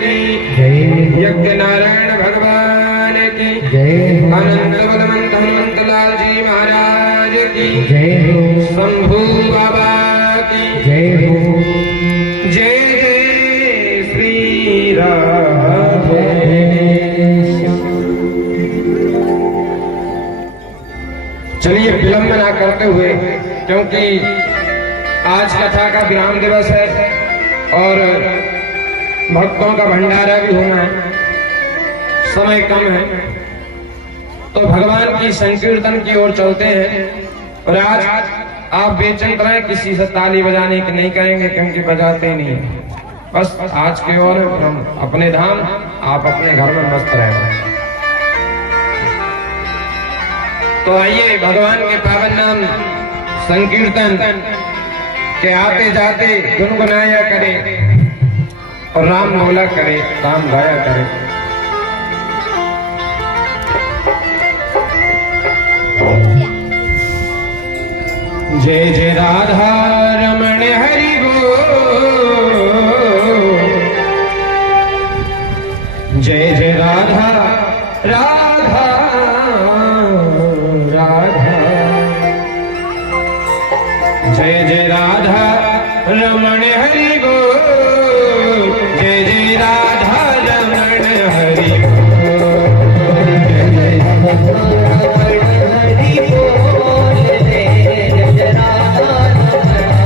की जय यज्ञ नारायण भगवान की जय अनंत बलवंत हनुमंत लाल जी महाराज की जय हो शंभू बाबा की जय हो जय जय श्री राधे। चलिए विलंब ना करते हुए, क्योंकि आज कथा का विराम दिवस है और भक्तों का भंडारा भी होना है, समय कम है, तो भगवान की संकीर्तन की ओर चलते हैं। और आज आप बेचैन रहें, किसी से ताली बजाने की नहीं करेंगे, क्योंकि बजाते नहीं है। बस आज की ओर हम अपने धाम, आप अपने घर में मस्त रहें। तो आइए भगवान के पावन नाम संकीर्तन के आते जाते गुनगुनाया करें और राम मौला करे, राम गाया करे। जय जय राधा रमण हरि बोल, जय जय राधा राधा राधा, जय जय राधा रमण हरि बोल, जय जय राधा रमण हरि बोल, जय जय राधा रमण हरि बोल, जय जय राधा रमण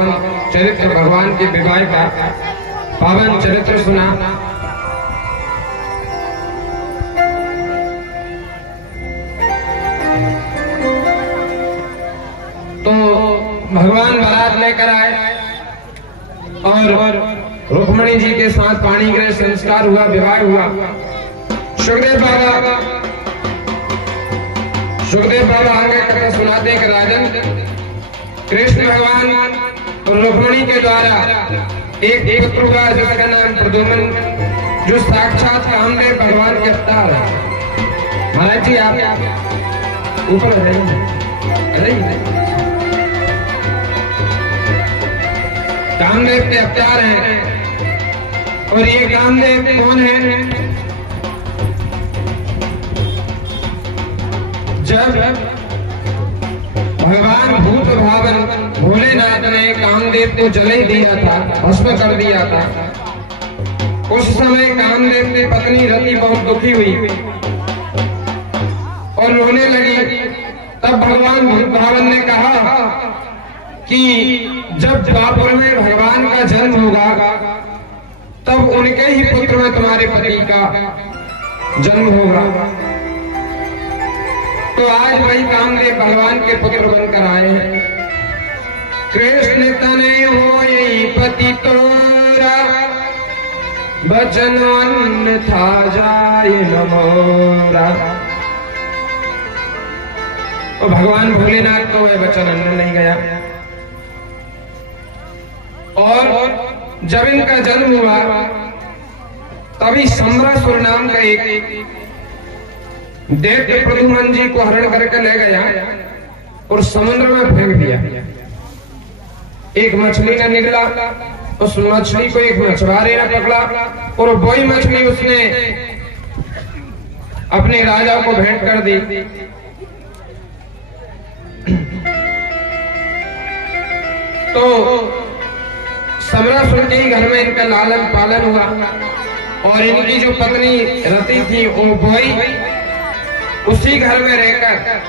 पावन चरित्र, भगवान के विवाह का पावन चरित्र सुना। तो भगवान बारात लेकर आए और रुक्मणी जी के साथ पाणी ग्रह संस्कार हुआ, विवाह हुआ। सुखदेव बाबा आगे कथा सुनाते कि राजन, कृष्ण भगवान और रुक्मणी के द्वारा एक पुत्र हुआ जिसका नाम प्रद्युम्न, जो साक्षात कामदेव भगवान के अवतार है। महाराज जी आप ऊपर रहिए। कामदेव के अवतार हैं। और ये कामदेव कौन है? जब भगवान भूत भावन भोलेनाथ ने कामदेव को जले दिया था, भस्म कर दिया था, उस समय कामदेव की पत्नी रति बहुत दुखी हुई और रोने लगी। तब भगवान भूत भावन ने कहा कि जब द्वापर में भगवान का जन्म होगा तब उनके ही पुत्र में तुम्हारे पति का जन्म होगा। तो आज वही कामदेव भगवान के पुत्र बनकर आए हैं। कृष्ण तनय हो यही पति तोरा, बचन अन्न था जाय नमोरा। तो भगवान भोलेनाथ को वह वचन अन्न नहीं गया। और जब इनका जन्म हुआ तभी सम्रासुर नाम का एक दैत्य प्रद्युम्न जी को हरण करके ले गया और समुद्र में फेंक दिया। एक मछली का निकला, उस मछली को एक मछुआरे ने पकड़ा और वही मछली उसने अपने राजा को भेंट कर दी। तो सम्रासुर के ही घर में इनका लालन पालन हुआ और इनकी जो पत्नी रति थी वो वही उसी घर में रहकर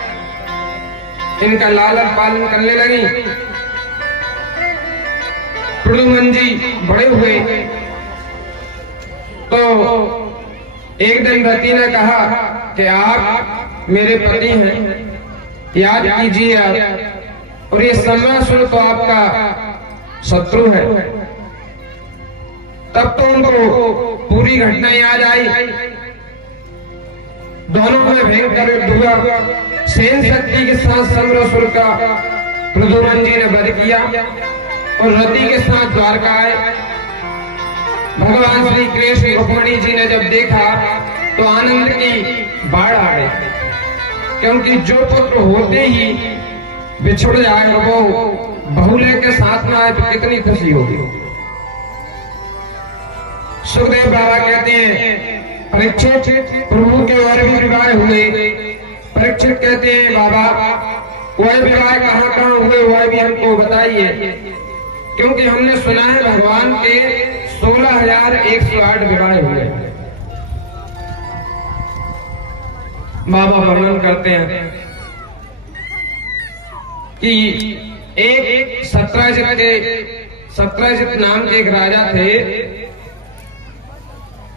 इनका लालन पालन करने लगी। प्रद्युम्न जी बड़े हुए तो एक दिन रति ने कहा कि आप मेरे पति हैं, याद कीजिए आप, और ये सम्रासुर तो आपका शत्रु है। तब तो उनको पूरी घटना याद आई। दोनों में भयंकर युद्ध हुआ। सेन शक्ति के साथ सम्रासुर का प्रद्युम्न जी ने वध किया और रति के साथ द्वारका आए। भगवान श्री कृष्ण रुक्मणी जी ने जब देखा तो आनंद की बाढ़ आ गई, क्योंकि जो पुत्र होते ही बिछुड़ जाए वो बहुले के साथ में आए तो कितनी खुशी होगी। सुखदेव बाबा कहते हैं परीक्षित प्रभु के और भी विवाह हुए। परीक्षित कहते हैं बाबा वह विवाह कहाँ कहाँ हुए वह भी हमको बताइए, क्योंकि हमने सुना है भगवान के 16,108 विवाह हुए। बाबा वर्णन करते हैं कि एक सत्रजित नाम के एक राजा थे।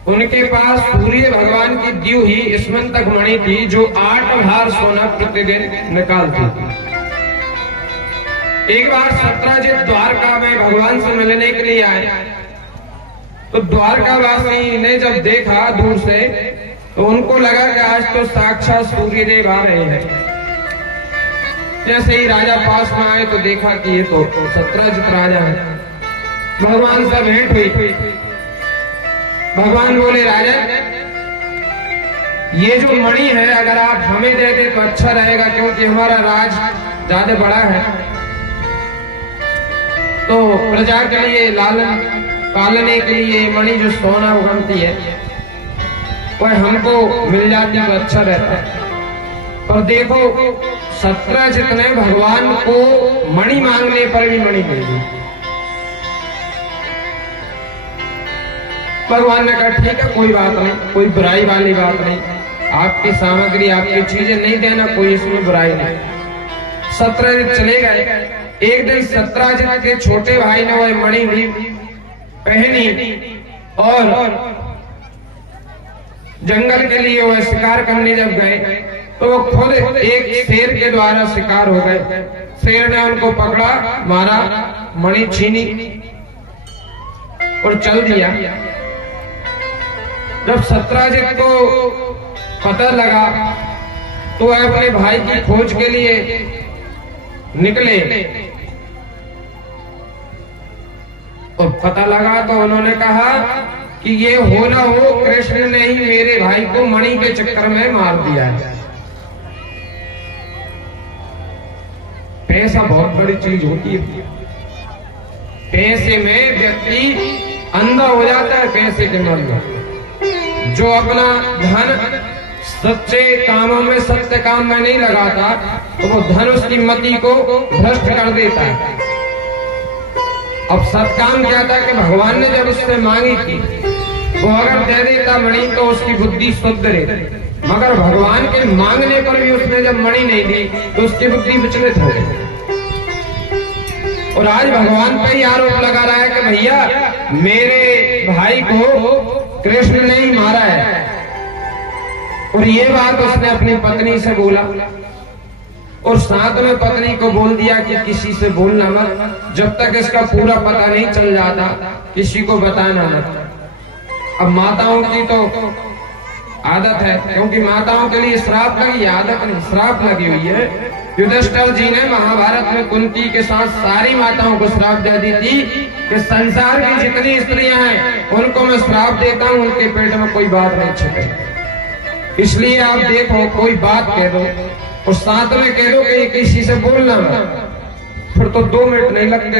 उनके पास सूर्य भगवान की दी हुई स्मंतक मणि थी जो 8 भार सोना प्रतिदिन निकालती थी। एक बार सत्रजित द्वारका में भगवान से मिलने के लिए आए तो द्वारकावासी ने जब देखा दूर से तो उनको लगा कि आज तो साक्षात सूर्यदेव आ रहे हैं। जैसे ही राजा पास में आए तो देखा कि ये तो सत्रजित राजा है। भगवान से भेंट हुई। भगवान बोले राजा ये जो मणि है अगर आप हमें दे दे तो अच्छा रहेगा, क्योंकि हमारा राज ज्यादा बड़ा है, तो प्रजा के लिए लालन पालने के लिए मणि जो सोना उगमती है वह हमको मिल जाती तो अच्छा रहता है। पर देखो सत्रजित ने भगवान को मणि मांगने पर भी मणि मिल गई। भगवान ने कहा ठीक है कोई बात नहीं, कोई बुराई वाली बात नहीं, आपकी सामग्री आपकी चीजें नहीं देना, कोई इसमें बुराई नहीं। सत्रजित चले गए। एक दिन सत्राजित के छोटे भाई ने वह मणि भी पहनी और जंगल के लिए वह शिकार करने जब गए तो वो खुद एक शेर के द्वारा शिकार हो गए। शेर ने उनको पकड़ा, मारा, मणि छीनी और चल दिया। जब सत्राजित को पता लगा तो वह अपने भाई की खोज के लिए निकले और पता लगा तो उन्होंने कहा कि ये हो ना हो, कृष्ण ने ही मेरे भाई को मणि के चक्कर में मार दिया है। पैसा बहुत बड़ी चीज होती है। पैसे में व्यक्ति अंधा हो जाता है। पैसे के मन में जो अपना धन सच्चे कामों में, सत्य काम में नहीं लगाता तो वो धन उसकी मति को भ्रष्ट कर देता है। अब सत्काम क्या था कि भगवान ने जब उससे मांगी थी, वो अगर दे देता मणि तो उसकी बुद्धि शुद्ध रहती, मगर भगवान के मांगने पर भी उसने जब मणि नहीं दी तो उसकी बुद्धि विचलित हो गई। और आज भगवान पर ही आरोप लगा रहा है कि भैया मेरे भाई को कृष्ण ने ही मारा है। और ये बात उसने अपनी पत्नी से बोला और साथ में पत्नी को बोल दिया कि किसी से बोलना मत, जब तक इसका पूरा पता नहीं चल जाता किसी को बताना मत। अब माताओं की तो आदत है, क्योंकि माताओं के लिए श्राप लगी, आदत नहीं श्राप लगी हुई है। युधिष्ठिर जी ने महाभारत में कुंती के साथ सारी माताओं को श्राप दे दी थी कि संसार की जितनी स्त्रियां हैं उनको मैं श्राप देता हूं, उनके पेट में कोई बात नहीं छुपे। इसलिए आप देखो, कोई बात कह दो और साथ में कह दो कि किसी से बोलना मत, फिर तो 2 मिनट नहीं लगते,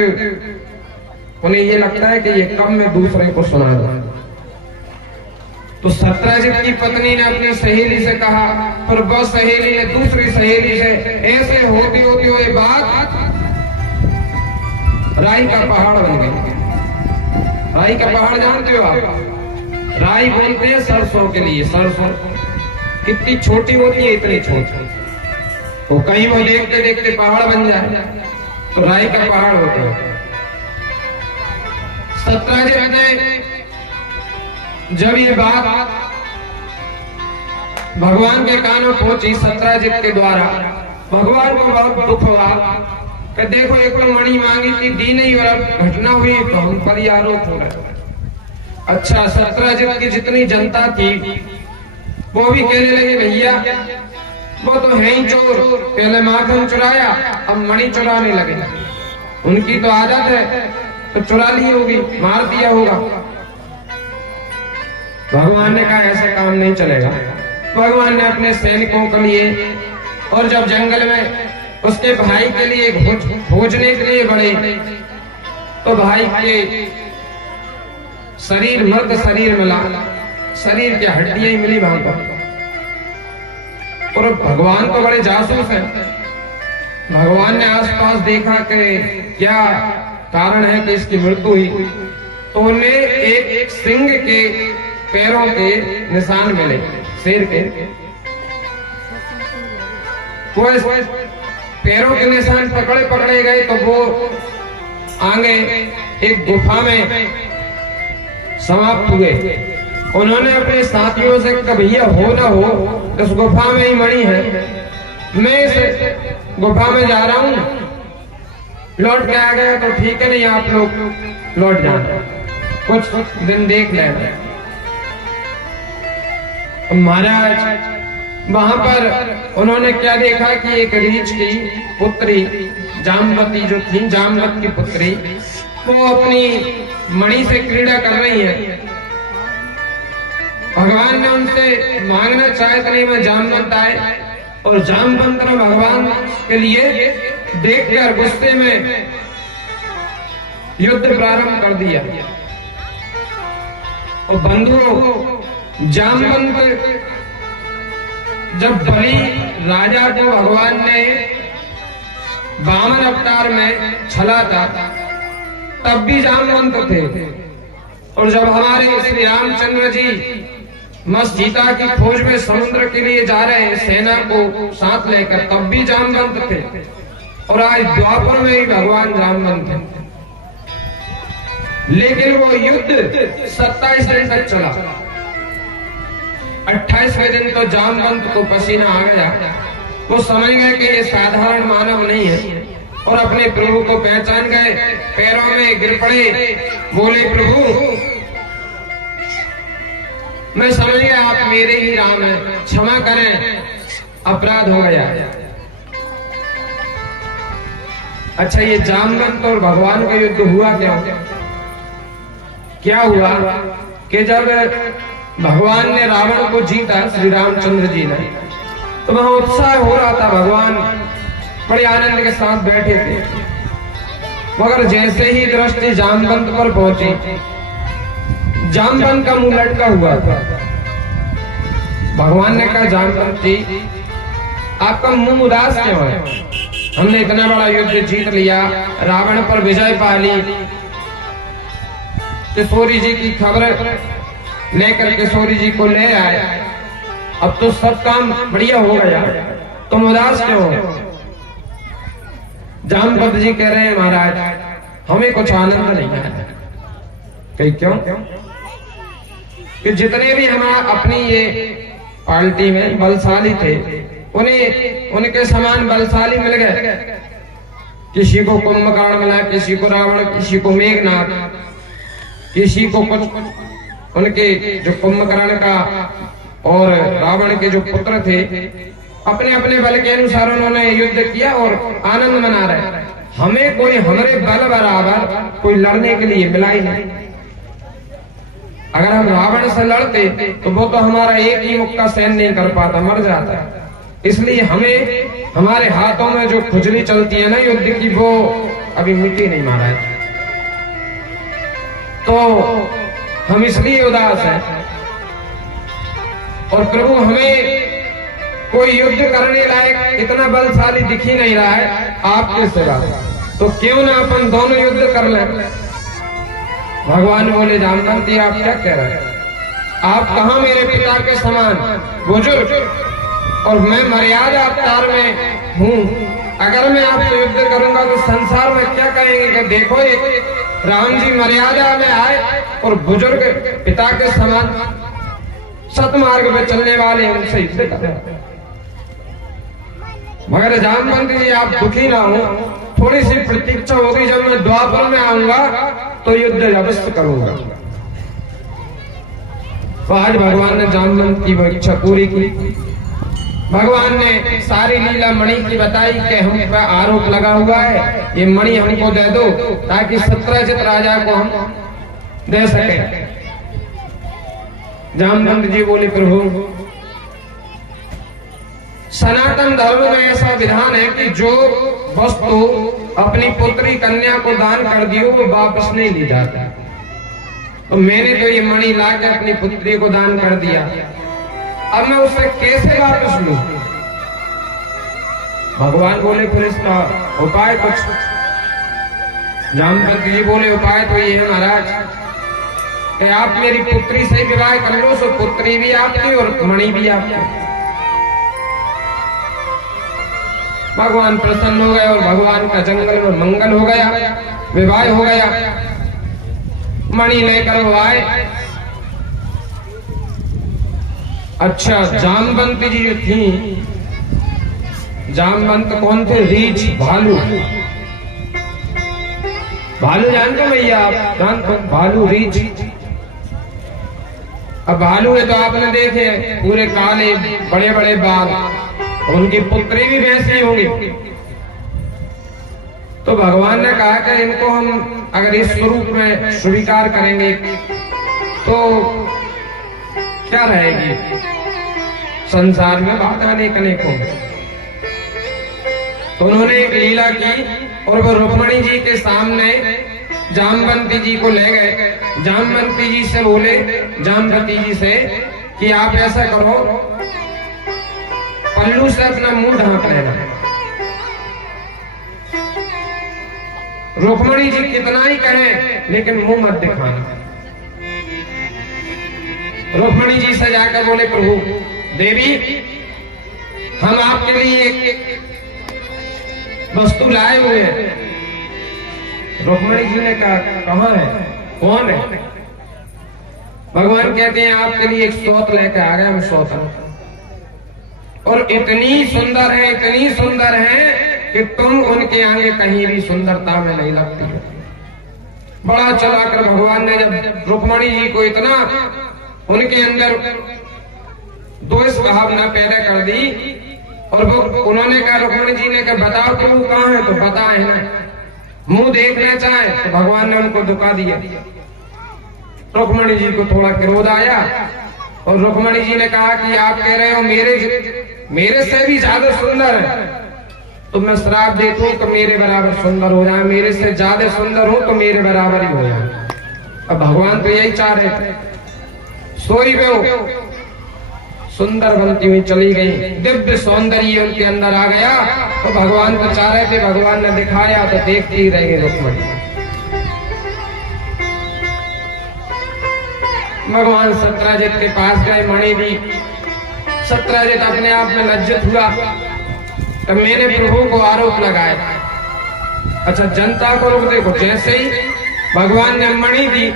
उन्हें ये लगता है कि ये कब मैं दूसरे को सुना दूं। तो सत्राजित की पत्नी ने अपनी सहेली से कहा, फिर बस सहेली ने दूसरी सहेली से, ऐसे होती होती हुई बात राई का पहाड़ बन गई। राई का पहाड़ जानते हो आप? राई बोलते हैं सरसों के लिए। सरसों कितनी छोटी होती है, इतनी छोटी, तो कहीं वो देखते देखते पहाड़ बन जाए तो राई का पहाड़ होता है। सत्राजित ने जब ये बात भगवान के कानों पहुंची सत्राजित के द्वारा, भगवान को बहुत दुख हुआ कि देखो एक तो मणि मांगी थी, दी नहीं, और अब घटना हुई तो हम पर ही आरोप हो रहा है। अच्छा, सत्राजित की जितनी जनता थी वो भी कहने लगे भैया वो तो है ही चोर, पहले माखन चुराया अब मणि चुराने लगे। उनकी तो आदत है, तो चुरा ली होगी, मार दिया होगा। भगवान ने कहा ऐसे काम नहीं चलेगा। भगवान ने अपने सैनिकों के लिए और जब जंगल में उसके भाई के लिए खोजने के लिए बढ़े तो भाई के शरीर, मर्द शरीर मिला, शरीर की हड्डियां ही मिली वहां पर। और भगवान तो बड़े जासूस हैं। भगवान ने आसपास देखा कि क्या कारण है कि इसकी मृत्यु हुई, तो उन्हें एक सिंह के पैरों के निशान मिले, शेर के। वो पैरों के निशान पकड़े पकड़े गए तो वो आगे एक गुफा में समाप्त हुए। उन्होंने अपने साथियों से कहा भैया हो ना हो इस गुफा में ही मणि है, मैं इस गुफा में जा रहा हूं, लौट के आ गया तो ठीक है, नहीं आप लोग लौट जाना, कुछ दिन देख लेना। महाराज वहां पर उन्होंने क्या देखा कि एक रीछ की पुत्री जामवती जो थी, जामवत की पुत्री, वो अपनी मणि से क्रीड़ा कर रही है। भगवान ने उनसे मांगना चाहे तो नहीं, मैं जामवंत आए और जामवंत ने भगवान के लिए देखकर गुस्से में युद्ध प्रारंभ कर दिया। और बंधुओं, जामवंत जब बलि राजा को भगवान ने वामन अवतार में छला था तब भी जामवंत थे, और जब हमारे श्री रामचंद्र जी मस्त सीता की खोज में समुद्र के लिए जा रहे हैं सेना को साथ लेकर, तब भी जामवंत थे। और आज द्वापर में ही भगवान जामवंत थे, लेकिन वो युद्ध 27 दिन तक चला। 28वें दिन तो जामवंत को पसीना आ गया। वो समझ गए कि ये साधारण मानव नहीं है और अपने प्रभु को पहचान गए, पैरों में गिर पड़े, बोले प्रभु मैं समझ गया आप मेरे ही राम हैं, क्षमा करें, अपराध हो गया। अच्छा, ये जामवंत और भगवान का युद्ध हुआ क्या हुआ कि जब भगवान ने रावण को जीता, श्री रामचंद्र जी ने, तो वहां उत्साह हो रहा था, भगवान बड़े आनंद के साथ बैठे थे। मगर जैसे ही दृष्टि जामवंत पर पहुंची, जामवंत का मुंह लटका हुआ था। भगवान ने कहा जामवंत जी आपका मुंह उदास क्यों है? हमने इतना बड़ा युद्ध जीत लिया, रावण पर विजय पा ली, किशोरी जी की खबर लेकर किशोरी जी को ले आए, अब तो सब काम बढ़िया हो गया, तुम उदास क्यों हो? जामवंत जी कह रहे हैं महाराज हमें कुछ आनंद नहीं है। कहीं क्यों? कि जितने भी हमारा अपनी ये पार्टी में बलशाली थे, उन्हें उनके समान बलशाली मिल गए। किसी को कुंभकर्ण मिला, किसी को रावण, किसी को मेघनाथ, किसी को कुछ उनके जो कुंभकर्ण का और रावण के जो पुत्र थे, अपने अपने बल के अनुसार उन्होंने युद्ध किया और आनंद मना रहे। हमें कोई हमारे बल बराबर कोई लड़ने के लिए मिला ही नहीं। अगर हम रावण से लड़ते तो वो तो हमारा एक ही मुक्का सहन नहीं कर पाता, मर जाता। इसलिए हमें हमारे हाथों में जो खुजली चलती है ना युद्ध की, वो अभी मिट्टी नहीं मारा है, तो हम इसलिए उदास हैं। और प्रभु हमें कोई युद्ध करने लायक इतना बलशाली दिख ही नहीं रहा है आपके सिवा, तो क्यों ना अपन दोनों युद्ध कर लें। भगवान बोले जामवंत जी आप क्या कह रहे हैं? आप कहां मेरे पिता के समान बुजुर्ग और मैं मर्यादा अवतार में हूँ। अगर मैं आपसे युद्ध करूंगा तो संसार में क्या कहेंगे कि देखो एक राम जी मर्यादा में आए और बुजुर्ग पिता के समान सतमार्ग में चलने वाले उनसे युद्ध कर रहे। मगर जामवंत जी आप दुखी ना हो, थोड़ी सी प्रतीक्षा होगी, जब मैं द्वापर में आऊंगा तो युद्ध अवश्य करूंगा। तो आज भगवान ने जामवंत की वो इच्छा पूरी की। भगवान ने सारी लीला मणि की बताई कि हम पर आरोप लगा हुआ है, ये मणि हमको दे दो ताकि सत्रजित राजा को हम दे सके। जामवंत जी बोले प्रभु सनातन धर्म में ऐसा विधान है कि जो वस्तु अपनी पुत्री कन्या को दान कर दी हो वो वापस नहीं ली जाता। तो मैंने तो ये मणि लाकर अपनी पुत्री को दान कर दिया, अब मैं उससे कैसे वापस लूं? भगवान बोले फिर इसका उपाय कुछ। जामवंत जी बोले उपाय तो ये है महाराज कि आप मेरी पुत्री से विवाह कर लो, सो पुत्री भी आपकी और मणि भी आपकी। भगवान प्रसन्न हो गए और भगवान का जंगल में मंगल हो गया, विवाह हो गया। मणि लेकर वो आए। अच्छा, जामवंत जी जो थी, जामवंत कौन थे? रीछ, भालू। भालू जानते हो भैया आप? जानते? भालू, रीछ। अब भालू है तो आपने देखे पूरे काले बड़े बड़े बाल, उनकी पुत्री भी वैसी होंगी। तो भगवान ने कहा कि इनको हम अगर इस स्वरूप में स्वीकार करेंगे तो क्या रहेगी संसार में, बात अनेक अनेक होंगे। तो उन्होंने एक लीला की और वो रुक्मणी जी के सामने जामवंती जी को ले गए। जामवंती जी से बोले, जामवती जी से कि आप ऐसा करो, पल्लू से अपना मुंह ढांक लेना। रुक्मणी जी कितना ही कहें लेकिन मुंह मत दिखाना। रुक्मणी जी से जाकर बोले प्रभु देवी हम आपके लिए एक वस्तु लाए हुए हैं। रुक्मणी जी ने कहा कहाँ है, कौन है? भगवान कहते हैं आपके लिए एक सौत लेकर आ गया, हम सौतन, और इतनी सुंदर है, इतनी सुंदर है कि तुम उनके आगे कहीं भी सुंदरता में नहीं लगती है। बड़ा चलाकर भगवान ने जब रुक्मणी जी को इतना उनके अंदर द्वेष भावना पैदा कर दी, और वो उन्होंने कहा, रुक्मणी जी ने कहा बताओ प्रभु कहाँ है, तो बताए ना, मुंह देखना चाहे, तो भगवान ने उनको दुखा दिया। रुक्मणी जी को थोड़ा क्रोध आया, और रुक्मणी जी ने कहा कि आप कह रहे हो मेरे से भी ज्यादा सुंदर है, तो मैं श्राप देता हूं तो मेरे बराबर सुंदर हो जाए, मेरे से ज्यादा सुंदर हो तो मेरे बराबर ही हो जाए। अब भगवान तो यही चाह रहे थे। सोई वे सुंदर बनती हुई चली गई, दिव्य सौंदर्य उनके अंदर आ गया, तो भगवान तो चाह रहे थे, भगवान ने दिखाया तो देखते ही रह गए रुक्मणी। भगवान सत्राजित के पास गए, मणि दी। सत्राजित अपने आप में लज्जित हुआ, तब मैंने प्रभु को आरोप लगाया। अच्छा जनता को रोक देखो, जैसे ही भगवान ने मणि दी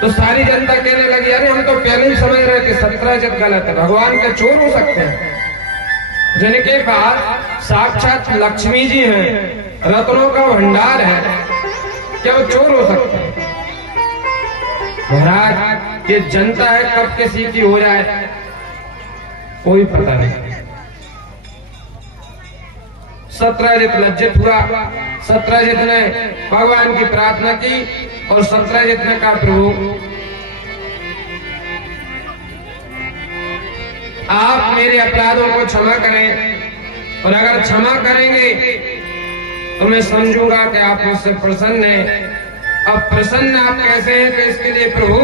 तो सारी जनता कहने लगी अरे हम तो पहले ही समझ रहे थे सत्राजित गलत है, भगवान के चोर हो सकते हैं। जिनके पास साक्षात लक्ष्मी जी हैं, रत्नों का भंडार है, क्या वो चोर हो सकते हैं? महाराज ये जनता है, कब किसी की हो जाए कोई पता नहीं। सत्राजित लज्जित हुआ। सत्राजित ने भगवान की प्रार्थना की, और सत्राजित ने कहा प्रभु आप मेरे अपराधों को क्षमा करें, और अगर क्षमा करेंगे तो मैं समझूंगा कि आप मुझसे प्रसन्न हैं। अब प्रसन्न आप कैसे हैं, तो इसके लिए प्रभु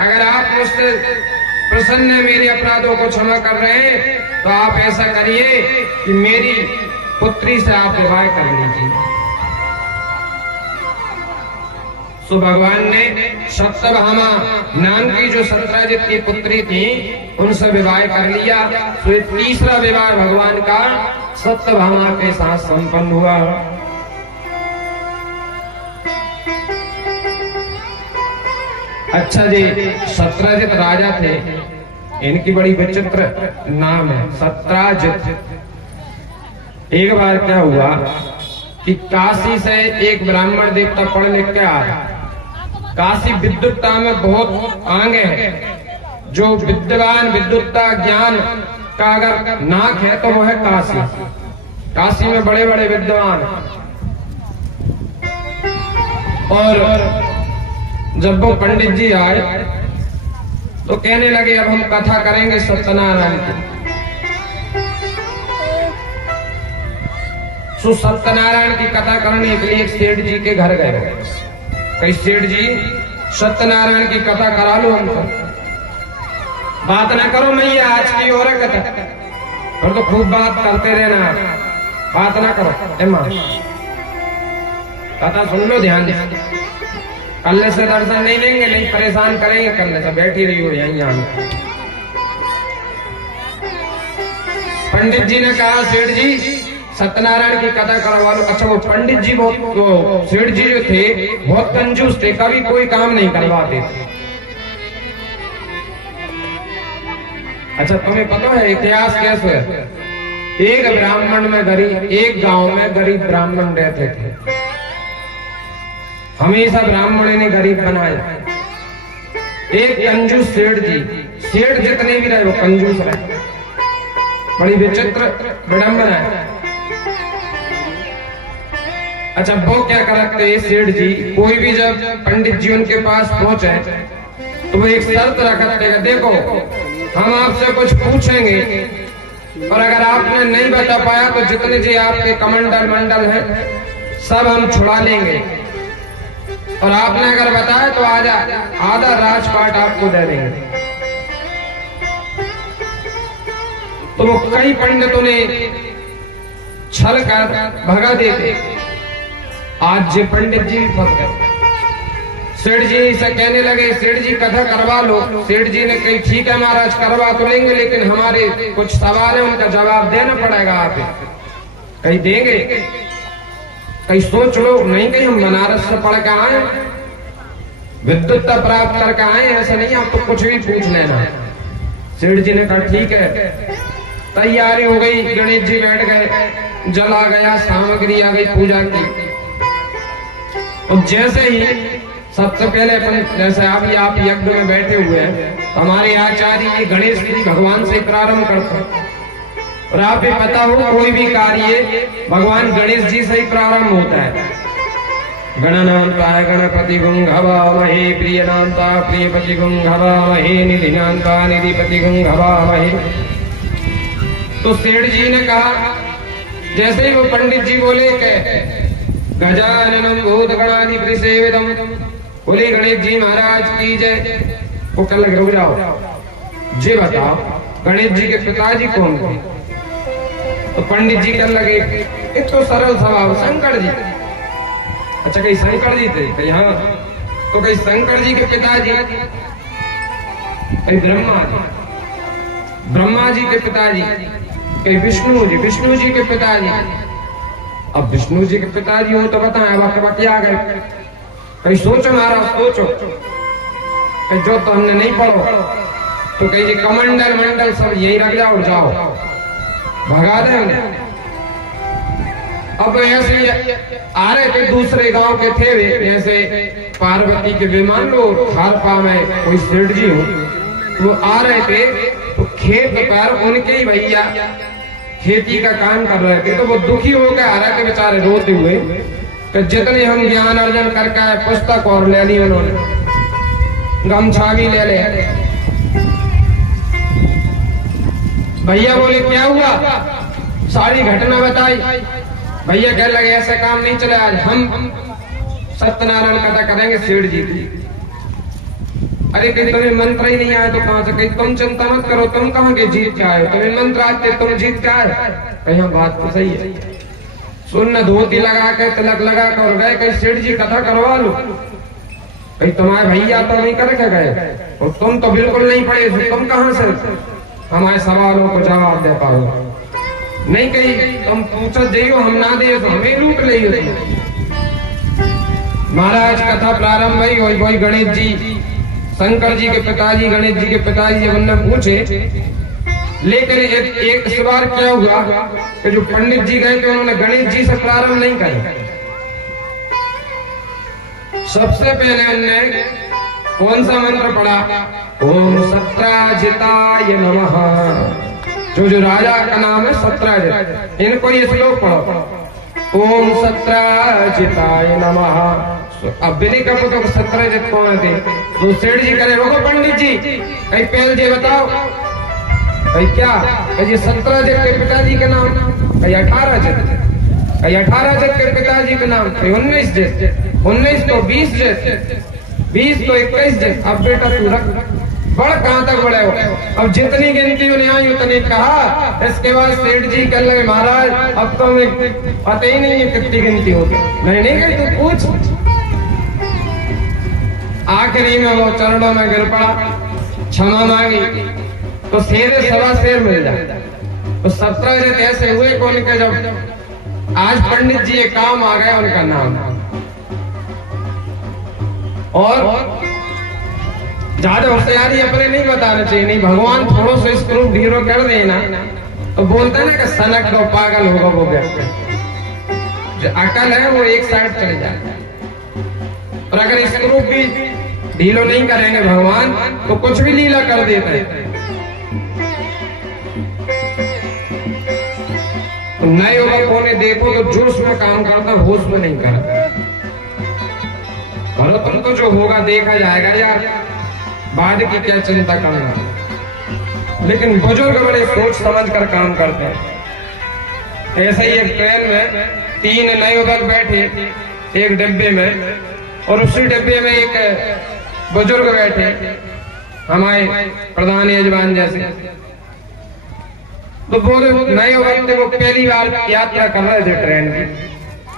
अगर आप मुझसे प्रसन्न है, मेरे अपराधों को क्षमा कर रहे हैं, तो आप ऐसा करिए कि मेरी पुत्री से आप विवाह कर लीजिए। सो भगवान ने सत्यभामा नाम की जो सत्राजित की पुत्री थी उनसे विवाह कर लिया। तो ये तीसरा विवाह भगवान का सत्यभामा के साथ संपन्न हुआ। अच्छा जी, सत्राजित राजा थे, इनकी बड़ी विचित्र नाम है सत्राजित। एक बार क्या हुआ कि काशी से एक ब्राह्मण देवता पढ़ लिख के आया। काशी विद्वत्ता में बहुत आगे है। जो विद्वान विद्वत्ता ज्ञान का अगर नाक है तो वो है काशी। काशी में बड़े बड़े विद्वान। और जब वो पंडित जी आए तो कहने लगे अब हम कथा करेंगे सत्यनारायण की। सो सत्यनारायण की कथा करने के लिए एक सेठ जी के घर गए। कई सेठ जी सत्यनारायण की कथा करा लो हमको। बात ना करो मैया, आज की और कथा और तो खूब बात करते रहना, बात ना करो। मां कथा सुन लो ध्यान से। कल से दर्शन नहीं देंगे, नहीं परेशान करेंगे। कल से बैठी रही हो यहीं। पंडित जी ने कहा सेठ जी सत्यनारायण की कथा करवा लो। अच्छा वो पंडित जी बहुत सेठ जी जो थे बहुत कंजूस थे, कभी कोई काम नहीं करवाते थे। अच्छा तुम्हें पता है इतिहास कैसे है? एक ब्राह्मण में गरीब, एक गांव में गरीब ब्राह्मण रहते थे। हमेशा ब्राह्मण ने गरीब बनाया। एक कंजूस सेठ जी, सेठ जितने भी रहे वो कंजूस रहे। बड़ी विचित्र विडंबना है। अच्छा वो क्या करते सेठ जी, कोई भी जब पंडित जी उनके पास पहुंचे तो वो एक शर्त रखते हैं, देखो हम आपसे कुछ पूछेंगे और अगर आपने नहीं बता पाया तो जितने जी आपके कमंडल मंडल हैं सब हम छुड़ा लेंगे, और आपने अगर बताया तो आधा राजपाट आपको दे देंगे। तो वो कई पंडितों ने छल कर भगा देते। आज जी पंडित जी भी फंस गए। सेठ जी से कहने लगे सेठ जी कथा करवा लो। सेठ जी ने कही ठीक है महाराज करवा तो लेंगे, लेकिन हमारे कुछ सवाल है उनका जवाब देना पड़ेगा। आप कहीं देंगे? कहीं सोच लो, नहीं कहीं हम बनारस से पढ़ के आए, विद्वत्ता प्राप्त करके आए, ऐसा नहीं आप तो कुछ भी पूछ लेना। सेठ जी ने कहा ठीक है। तैयारी हो गई, गणेश जी बैठ गए, जला गया, सामग्री आ गई पूजा की। और जैसे ही सबसे पहले अपन, जैसे आप यज्ञ में बैठे हुए हैं, हमारे आचार्य ये गणेश जी भगवान से प्रारंभ करते हैं। और आप भी पता हो कोई भी कार्य भगवान गणेश जी से ही प्रारंभ होता है। गणनान्ताय गणपति गुं हवामहे, प्रियनान्ता प्रियपति गुं हवामहे, निधिनान्ता निधिपति गुं हवामहे। तो सेठ जी ने कहा, जैसे ही वो पंडित जी बोले कि गजाननं भूतगणाधिपति सेवितम, बोले गणेश जी महाराज की जय, वो कल रुक जाओ, जी बताओ गणेश जी के पिताजी कौन थे? तो पंडित जी कर लगे, एक तो सरल स्वभाव शंकर जी। अच्छा कहीं शंकर जी थे? कहीं हाँ। तो कहीं शंकर जी के पिताजी, कहीं ब्रह्मा जी के पिताजी, कहीं विष्णु जी के पिताजी। अब विष्णु जी के पिताजी हो तो बताएं, अब क्या गए? कहीं सोचो महाराज, सोचो। कहीं जो तो हमने नहीं पढ़ो, तो कहीं जी कमंडल मंडल सब यही रख जाओ, जाओ भगा दे हमने। अब ऐसे आ रहे थे, दूसरे गांव के थे वे, जैसे पार्वती के विमान लो खारपा में कोई सेठ जी हो, वो आ रहे थे, तो खेत पर उनके ही भैया खेती का काम कर रहे थे। तो वो दुखी होकर आ रहे थे बेचारे, रोते हुए कि जितने हम ज्ञान अर्जन करके पुस्तक और ले ली उन्होंने, गमछा भी ले ले। भैया बोले क्या हुआ, सारी घटना बताई। भैया कह लगे ऐसा काम नहीं चले, आज हम सत्यनारायण कथा करेंगे सेठ जी की। अरे कहीं तुम्हें मंत्र ही नहीं आया तो कहां से? कहीं तुम चिंता मत करो, तुम कहां के जीत के आए, तुम्हें मंत्र आते तुम जीत के आए। कहीं बात तो सही है। सुन धोती लगा के तिलक लगा कर गए, कहीं सेठ जी कथा करवा लो। कहीं तुम्हारे भैया तो नहीं करके गए, और तुम तो बिल्कुल नहीं पढ़े, तुम कहां से हमारे सवालों को जवाब दे पाओ? नहीं कहीं तुम पूछो जाइयो, हम ना दे तो हमें लूट ले। महाराज कथा प्रारंभ हुई, वही गणेश जी, शंकर जी के पिताजी, गणेश जी के पिताजी हमने पूछे। लेकिन एक इस बार क्या हुआ कि जो पंडित जी गए थे उन्होंने गणेश जी से प्रारंभ नहीं करे। सबसे पहले उन्होंने कौन सा मंत्र पढ़ा? ओम सत्राजिताय नमः। जो राजा का नाम है सत्राजित, इनको ये श्लोक पढ़ो, ओम सत्राजिताय नमः। अब बिनी का पुत्र सत्राजित कौन थे? तो सेठ जी करे, रोको पंडित जी, कहीं पहले जी बताओ भाई क्या? कहीं सत्राजित के पिताजी के नाम, कहीं 18 जित, कहीं 18 जित के पिताजी के नाम, कहीं 19 जित, 19 तो 20 जित, 20 तो 21 जित। अब बेटा तू रख, बढ़ कहां तक बढ़े हो? अब जितनी गिनती उन्हें आई उतनी कहा। इसके बाद सेठ जी कह लगे, महाराज अब तो हमें पता ही नहीं है कितनी गिनती होगी। नहीं कही तू पूछ। आखिरी में वो चरणों में गिर पड़ा, क्षमा मांगी, तो शेर सवा शेर मिल जाए। तो 17 जित ऐसे हुए कि उनके जब आज पंडित जी ये काम आ गया उनका नाम। और ज्यादा होशियारी अपने नहीं बताना चाहिए, नहीं भगवान थोड़ा सा स्क्रू ढीरो कर देना तो बोलते हैं ना कि सनक दो पागल होगा वो व्यक्ति। जो अकल है वो एक साइड चले जाता है, और अगर स्क्रू भी ढीलो नहीं करेंगे भगवान तो कुछ भी लीला कर देते हैं। तो नए युवक होने देखो तो जोश में काम करता, होश में नहीं करता। तुम तो जो होगा देखा जाएगा यार, बाद की क्या चिंता करना। लेकिन बुजुर्ग बड़े सोच समझ कर काम करते हैं। ऐसे ही एक ट्रेन में 3 नए युवक बैठे एक डिब्बे में, और उसी डिब्बे में एक बुजुर्ग बैठे, हमारे प्रधान यजमान जैसे। तो वो नए युवक थे, वो पहली बार यात्रा कर रहे थे ट्रेन की।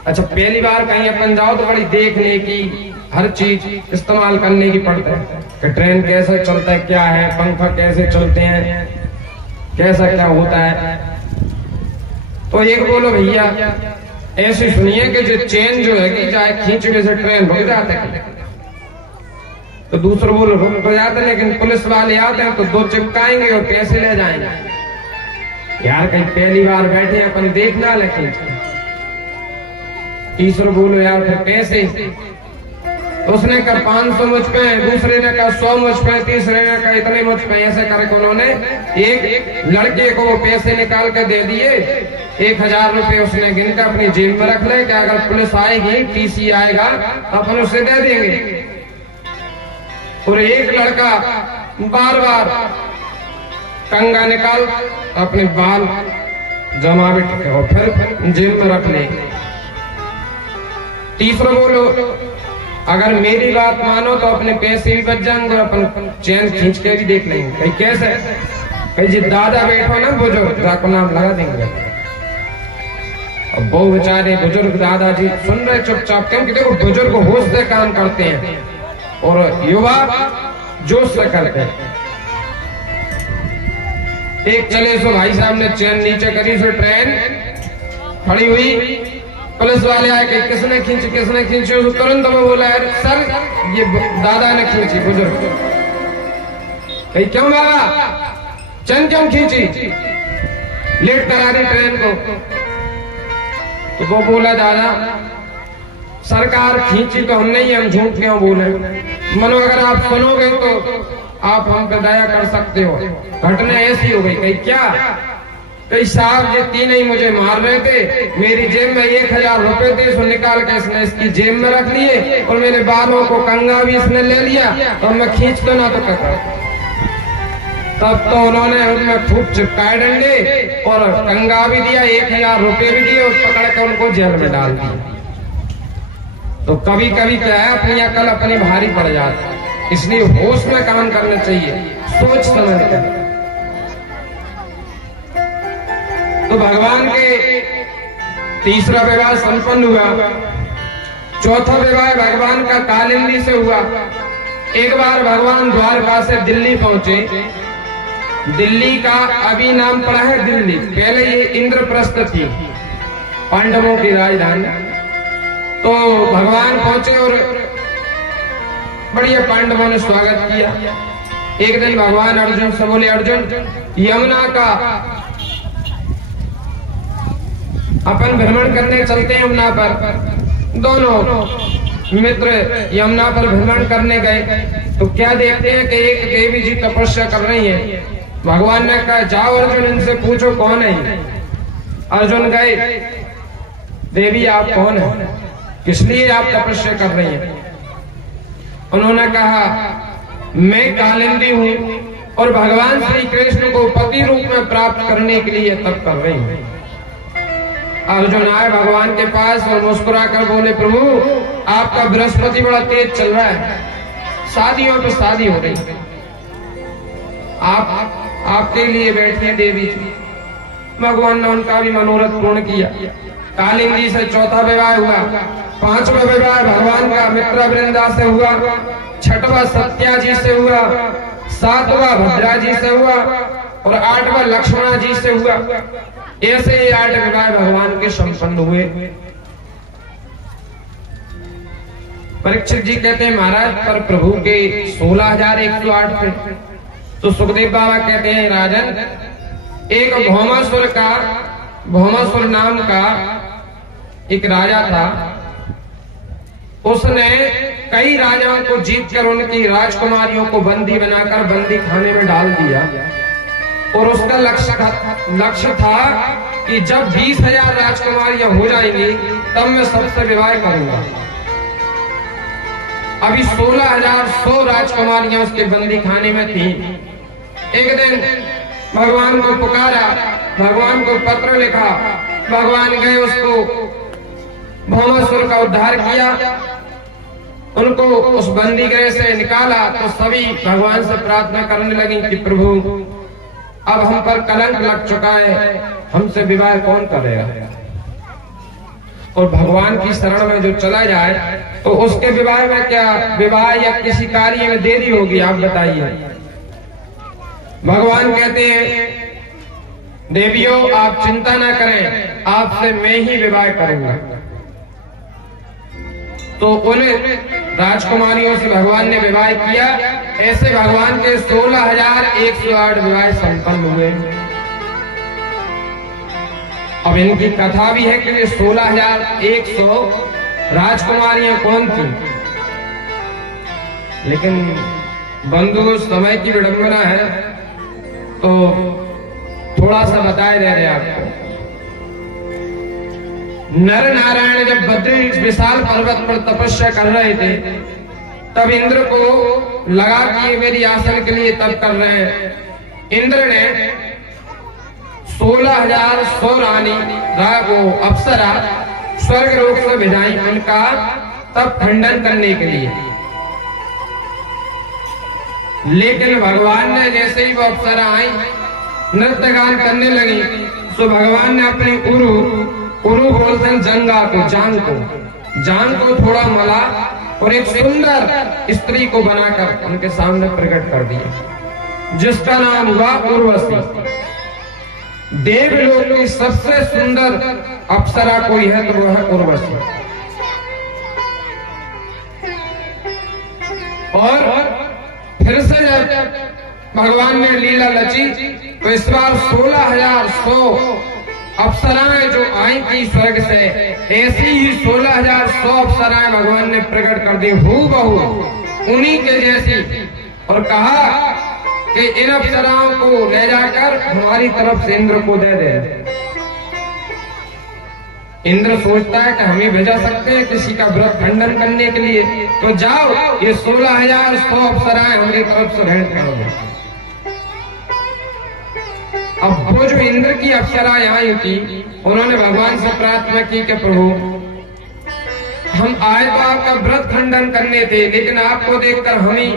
अच्छा पहली बार कहीं अपन जाओ तो बड़ी देखने की, हर चीज इस्तेमाल करने की पड़ता है कि ट्रेन कैसे चलता है, क्या है, पंखा कैसे चलते हैं, कैसा क्या होता है। तो एक बोलो भैया ऐसे सुनिए कि जो चेन जो है कि चाहे खींच के से ट्रेन रुक जाते हैं, तो दूसरे बोल रुक तो जाते, लेकिन पुलिस वाले आते हैं तो दो चिपकाएंगे और पैसे ले जाएंगे। यार कहीं पहली बार बैठे अपन देखना, लेकिन तीसरा बोलो यार फिर पैसे। उसने कहा 500 मुझ पे, दूसरे ने कहा 100 मुझ पे, तीसरे ने कहा इतने मुझ पे। ऐसे करके उन्होंने एक लड़के को वो पैसे निकाल के दे दिए। 1000 रुपए उसने गिनकर अपनी जेब में रख ले कि अगर पुलिस आएगी, टीसी आएगा, अपन उसे दे देंगे। और एक लड़का बार बार कंगा निकाल अपने बाल जमा बिठ और फिर जेब में रख ले। तीसरा बोलो अगर मेरी बात मानो तो अपने पैसे भी बच जाएंगे, अपन चैन खींच के भी देख लेंगे। कहीं कैसे कहीं जी दादा बैठो ना बुजुर्ग, जाको नाम लगा देंगे। अब वो बेचारे बुजुर्ग दादाजी सुन रहे चुपचाप, क्योंकि देखो बुजुर्ग होश से काम करते हैं और युवा जोश से करते हैं। एक चले सो भाई साहब ने चैन नीचे करी, सो ट्रेन खड़ी हुई। पुलिस वाले आए कि किसने खींची, किसने खींची। तो तुरंत वो बोला यार सर ये दादा ने खींची, बुजुर्ग। कहीं क्यों बाबा चैन क्यों खींची, लेट करा दी ट्रेन को। तो वो बोला दादा सरकार खींची तो हम नहीं, हम झूठ क्यों बोले। मनो अगर आप सुनोगे तो आप हम पे दया कर सकते हो। घटना ऐसी हो गई। कहीं क्या कई साहब ये तीन ही मुझे मार रहे थे, मेरी जेब में 1000 रुपए थे, इसको निकाल के इसने इसकी जेब में रख लिए और मेरे बालों को कंगा भी इसने ले लिया, तो मैं खींच तो ना तो कहता। तब तो उन्होंने उनमें खूब चिपकाए डंडे और कंगा भी दिया, 1000 रुपए भी दिए और पकड़ कर उनको जेल में डाल दिया। तो कभी कभी क्या है अपनी अकल अपनी भारी पड़ जाती है, इसलिए होश में काम करना चाहिए, सोच समझ कर। तो भगवान के तीसरा विवाह संपन्न हुआ। चौथा विवाह भगवान का कालिंदी से हुआ। एक बार भगवान द्वारका से दिल्ली पहुंचे। दिल्ली का अभी नाम पड़ा है दिल्ली, पहले ये इंद्रप्रस्थ थी, पांडवों की राजधानी। तो भगवान पहुंचे और बढ़िया पांडवों ने स्वागत किया। एक दिन भगवान अर्जुन से बोले अर्जुन यमुना का अपन भ्रमण करने चलते हैं यमुना पर। दोनों मित्र यमुना पर भ्रमण करने गए तो क्या देखते हैं कि एक देवी जी तपस्या कर रही हैं। भगवान ने कहा जाओ अर्जुन इनसे पूछो कौन है। अर्जुन गए, देवी आप कौन है, किस लिए आप तपस्या कर रही हैं। उन्होंने कहा मैं कालिंदी हूँ और भगवान श्री कृष्ण को पति रूप में प्राप्त करने के लिए तप कर रही हूँ। अर्जुन आए भगवान के पास और मुस्कुराकर बोले प्रभु आपका बृहस्पति बड़ा तेज चल रहा है, शादियों पे शादी हो रही है, आप आपके लिए बैठे देवी जी। भगवान ने उनका भी मनोरथ पूर्ण किया। कालिंदी से चौथा विवाह हुआ। पांचवा विवाह भगवान का मित्र वृंदा से हुआ। छठवा सत्या जी से हुआ। सातवां भद्रा जी से हुआ और 8वां लक्ष्मणा जी से हुआ। ऐसे ही 8 विवाह भगवान के संपन्न हुए। परीक्षित जी कहते हैं महाराज पर प्रभु के 16,108 थे। तो सुखदेव बाबा कहते हैं राजन एक भौमासुर नाम का एक राजा था। उसने कई राजाओं को जीतकर उनकी राजकुमारियों को बंदी बनाकर बंदी खाने में डाल दिया और उसका लक्ष्य था कि जब 20,000 राजकुमारियां हो जाएंगी तब मैं सबसे विवाह करूंगा। अभी 16,100 राजकुमारियां उसके बंदी खाने में थी। एक दिन भगवान को पुकारा, भगवान को पत्र लिखा, भगवान गए उसको भौमासुर का उद्धार किया, उनको उस बंदी गृह से निकाला। तो सभी भगवान से प्रार्थना करने लगी कि प्रभु अब हम पर कलंक लग चुका है, हमसे विवाह कौन करेगा। और भगवान की शरण में जो चला जाए तो उसके विवाह में क्या विवाह या किसी कार्य में देरी होगी, आप बताइए। भगवान कहते हैं देवियों आप चिंता ना करें, आपसे मैं ही विवाह करूंगा। तो उन राजकुमारियों से भगवान ने विवाह किया। ऐसे भगवान के 16,108 विवाह संपन्न हुए। अब इनकी कथा भी है कि ये 16,100 राजकुमारियां कौन थी, लेकिन बंधु समय की विडंबना है तो थोड़ा सा बताए दे रहे आपको। नर नारायण जब बद्री विशाल पर्वत पर तपस्या कर रहे थे, तब इंद्र को लगा कि ये मेरी आसन के लिए तप कर रहे हैं। इंद्र ने 16,100 रानी वो अप्सरा स्वर्ग लोक से भेजाई उनका तप खंडन करने के लिए। लेकिन भगवान ने जैसे ही वो अप्सरा आई नृत्य गान करने लगी, तो भगवान ने अपनी उरु बोलते हैं जांग को थोड़ा मला और एक सुंदर स्त्री को बनाकर उनके सामने प्रकट कर दिया, जिसका नाम हुआ उर्वशी। देवलोक की सबसे सुंदर अप्सरा कोई है तो वो है उर्वशी। और फिर से जब भगवान ने लीला रची तो इस बार 16,100 अप्सराएं जो आई थी स्वर्ग से, ऐसी ही 16,100 अप्सराएं भगवान ने प्रकट कर दी हूबहू उन्हीं के जैसी, और कहा कि इन अप्सराओं को ले जाकर हमारी तरफ से इंद्र को दे दे। इंद्र सोचता है कि हम ही भेजा सकते हैं किसी का व्रत खंडन करने के लिए, तो जाओ ये 16,100 अप्सराएं हमारी तरफ से भेंट करो। अब वो जो इंद्र की अप्सराएं आई थी, उन्होंने भगवान से प्रार्थना की कि प्रभु हम आए तो आपका व्रत खंडन करने थे, लेकिन आपको देखकर हम ही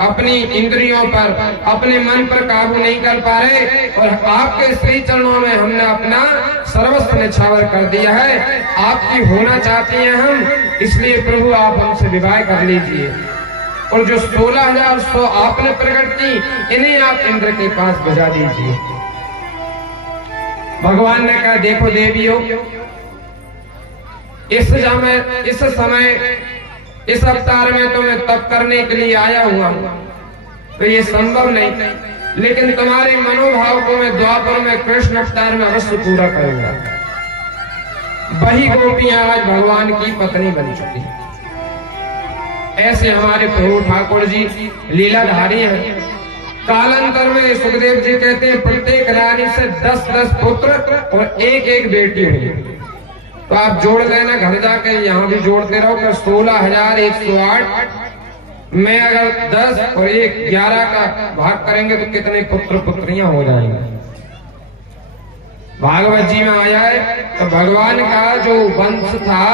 अपनी इंद्रियों पर अपने मन पर काबू नहीं कर पा रहे, और आपके श्री चरणों में हमने अपना सर्वस्व निछावर कर दिया है। आपकी होना चाहते हैं हम, इसलिए प्रभु आप हमसे विवाह कर लीजिए। और जो 16,100 आपने प्रकट की, इन्हें आप इंद्र के पास भेजा दीजिए। भगवान ने कहा देखो देवियों, इस समय इस अवतार में तो मैं तप करने के लिए आया हुआ हूं, तो ये संभव नहीं, लेकिन तुम्हारे मनोभाव को मैं द्वापर में कृष्ण अवतार में अवश्य पूरा करूंगा। वही गोपियां आज भगवान की पत्नी बन चुकी। ऐसे हमारे प्रभु ठाकुर जी लीलाधारी हैं। कालांतर में सुखदेव जी कहते हैं प्रत्येक रानी से 10-10 पुत्र और एक बेटी हुई। तो आप जोड़ लेना, घर जाकर यहाँ भी जोड़ते रहो कि 16,108 में अगर 10 और 1 11 का भाग करेंगे तो कितने पुत्र पुत्रियां हो जाएंगे। भागवत जी में आया है तो भगवान का जो वंश था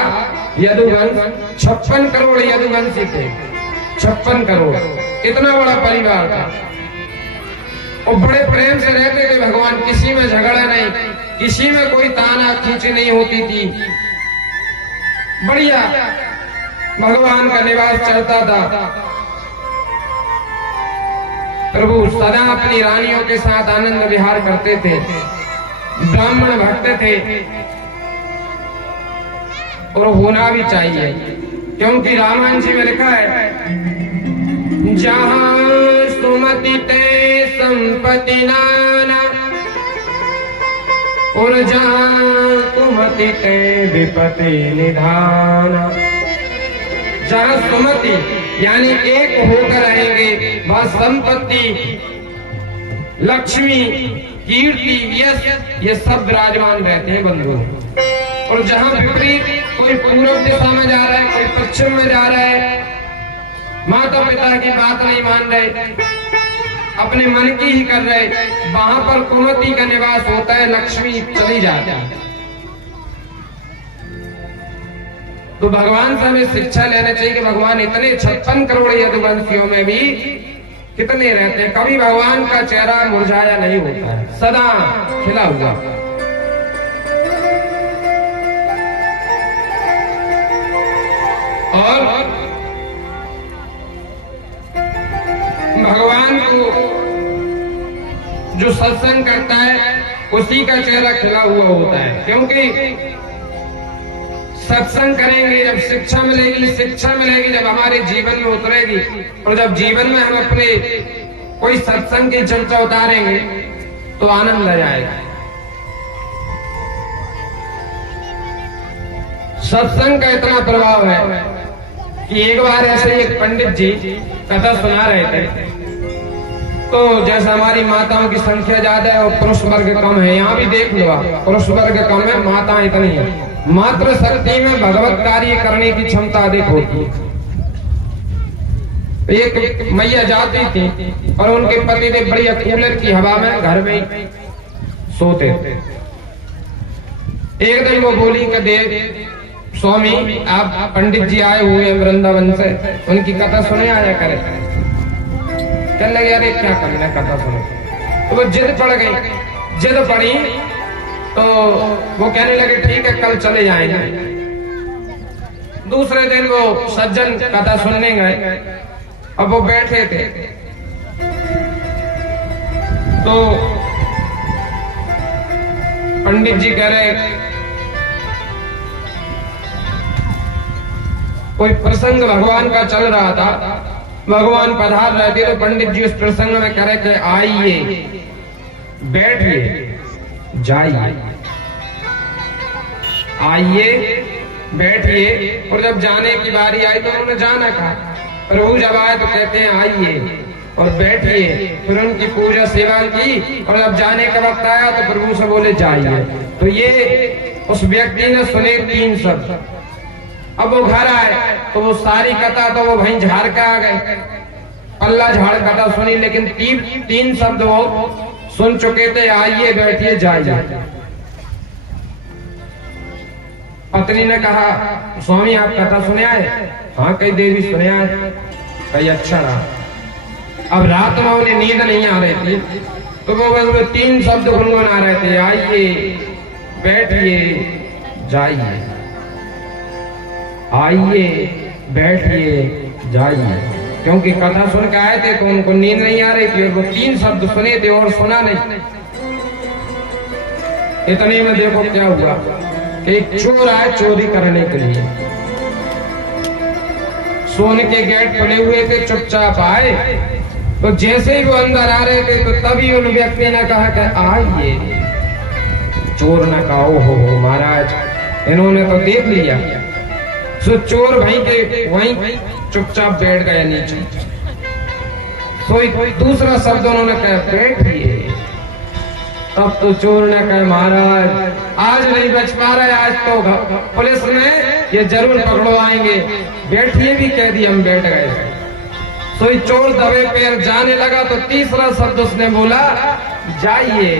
यदुवंश, 56 करोड़ यदुवंशी थे। 56 करोड़ इतना बड़ा परिवार था, और बड़े प्रेम से रहते थे भगवान। किसी में झगड़ा नहीं, किसी में कोई ताना खींची नहीं होती थी। बढ़िया भगवान का निवास चलता था। प्रभु सदा अपनी रानियों के साथ आनंद विहार करते थे, ब्राह्मण भक्त थे, और होना भी चाहिए, क्योंकि रामायण जी में लिखा है जहां सुमति ते संपत्ति नाना, और जहां सुमति ते विपत्ति निधाना। जहां सुमति यानी एक होकर रहेंगे, वह संपत्ति, लक्ष्मी, कीर्ति, यश ये सब विराजमान रहते हैं बंधु। और जहां विपरीत, कोई पूर्व दिशा में जा रहा है, कोई पश्चिम में जा रहा है, माता पिता की बात नहीं मान रहे, अपने मन की ही कर रहे, वहां पर कुमति का निवास होता है, लक्ष्मी चली जाती है। तो भगवान से हमें शिक्षा लेना चाहिए कि भगवान इतने 56 करोड़ यदुवंशियों में भी कितने रहते हैं। कभी भगवान का चेहरा मुरझाया नहीं होता है, सदा खिला हुआ। और भगवान को जो सत्संग करता है उसी का चेहरा खिला हुआ होता है। क्योंकि सत्संग करेंगे, जब शिक्षा मिलेगी जब हमारे जीवन में उतरेगी, और जब जीवन में हम अपने कोई सत्संग की चर्चा उतारेंगे तो आनंद आ जाएगा। सत्संग का इतना प्रभाव है कि एक बार ऐसे ही एक पंडित जी कथा सुना रहे थे। तो जैसे हमारी माताओं की संख्या ज्यादा है और पुरुष वर्ग कम है, यहाँ भी देख लो आप, पुरुष वर्ग कम है, माता इतनी है। मातृ शक्ति में भगवत कार्य करने की क्षमता अधिक होती है। एक मैया जाती थी और उनके पति ने बढ़िया कूलर की हवा में घर में सोते थे। एक दिन वो बोली कि देव स्वामी, आप पंडित जी आए हुए हैं वृंदावन से, उनकी कथा सुने आया करे। कहने लगे अरे क्या करना कथा सुने। तो वो जिद पड़ी तो वो कहने लगे ठीक है कल चले जाएंगे। दूसरे दिन वो सज्जन कथा सुनने गए। अब वो बैठे थे तो पंडित जी कह रहे कोई प्रसंग भगवान का चल रहा था, भगवान पधार रहे थे। तो पंडित जी उस प्रसंग में कह रहे थे आइए, बैठिए, जाइए, आइए, बैठिए। और जब जाने की बारी आई तो उन्होंने जाना कहा। प्रभु जब आए तो कहते हैं आइए और बैठिए। फिर उनकी पूजा सेवा की और जब जाने का वक्त आया तो प्रभु से बोले जाइए। तो ये उस व्यक्ति ने सुने 3 शब्द। अब वो घर आए तो वो सारी कथा तो वो वहीं झाड़ के आ गए, पल्ला झाड़ कथा सुनी, लेकिन 3 शब्द वो सुन चुके थे, आइए, बैठिए, जाइए। पत्नी ने कहा स्वामी आप कथा सुने आए? हाँ कई देवी सुने आए। कई अच्छा रहा। अब रात में उन्हें नींद नहीं आ रही थी तो वो बस 3 शब्द गुनगुना रहे थे, आइए, बैठिए, जाइए, आइए, बैठिए, जाइए। क्योंकि कथा सुन के आए थे तो उनको नींद नहीं आ रही थी और वो 3 शब्द सुने थे और सुना नहीं। इतने में देखो क्या हुआ, एक चोर आए चोरी करने के लिए। सोने के गेट खुले हुए थे, चुपचाप आए। तो जैसे ही वो अंदर आ रहे थे तो तभी उन व्यक्ति ने कहा कि आइए। चोर ने कहा ओहो महाराज इन्होंने तो देख लिया। सो चोर वहीं चुपचाप बैठ गए नीचे। कोई दूसरा शब्द उन्होंने कहा बैठिए। तब तो चोर ने कहा महाराज आज नहीं बच पा रहे, आज तो पुलिस ने ये जरूर पकड़वाएंगे। बैठिए भी कह दिया, हम बैठ गए। सोई चोर दबे पैर जाने लगा तो तीसरा शब्द उसने बोला जाइए।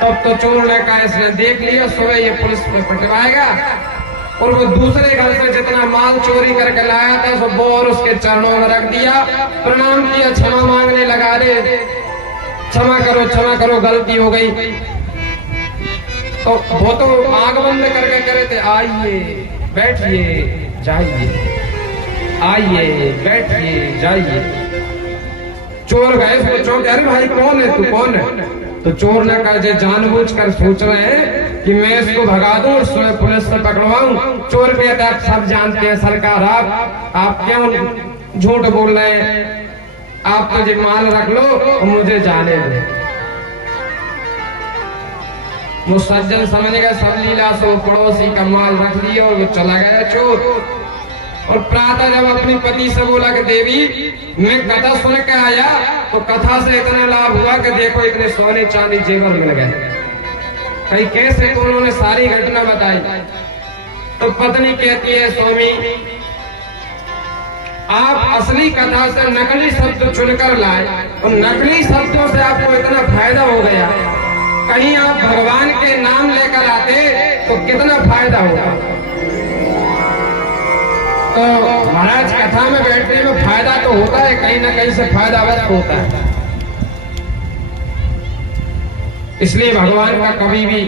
तब तो चोर ने कहा इसने देख लिया, सुबह ये पुलिस में पकड़वाएगा। और वो दूसरे घर से जितना माल चोरी करके लाया था सब वो और उसके चरणों में रख दिया, प्रणाम किया, क्षमा मांगने लगा। रे क्षमा करो गलती हो गई। तो वो तो आग बंद करके कह रहे थे आइए, बैठिए, जाइए, आइए, बैठिए, जाइए। चोर गए सोचो अरे भाई कौन है तू, कौन है? तो चोर ने कहा जानबूझकर सोच रहे हैं कि मैं इसको भगा दूं और स्वयं पुलिस से पकड़वाऊं। चोर कहता है सब जानते हैं सरकार, आप क्यों झूठ बोल रहे हैं? आप तो जो माल रख लो और मुझे जाने दो। वो सज्जन समझ गए सब लीला से पड़ोसी का माल रख लिया और वो चला गया चोर। और प्रातः जब अपनी पति से बोला कि देवी मैं कथा सुन के आया तो कथा से इतना लाभ हुआ कि देखो इतने सोने चांदी जेवर मिल गए। कहीं कैसे तो उन्होंने सारी घटना बताई। तो पत्नी कहती है स्वामी आप असली कथा से नकली शब्द चुनकर लाए और नकली शब्दों से आपको इतना फायदा हो गया। कहीं आप भगवान के नाम लेकर आते तो कितना फायदा होगा। तो महाराज कथा में बैठने में फायदा तो होता है, कहीं ना कहीं से फायदा अवश्य होता है। इसलिए भगवान का कभी भी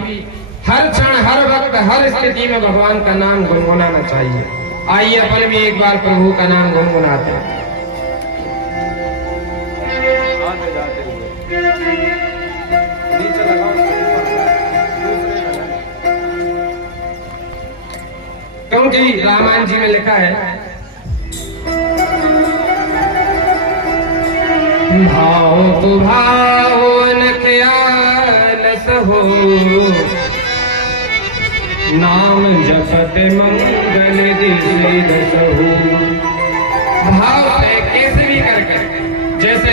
हर क्षण हर वक्त हर स्थिति में भगवान का नाम गुनगुनाना चाहिए। आइए अपन भी एक बार प्रभु का नाम गुनगुनाते हैं। क्योंकि रामायण जी में लिखा है, भाव तु भाव न ख्यालस हो, नाम जपत मंगल दिस हो। भाव है कैसे भी करके, जैसे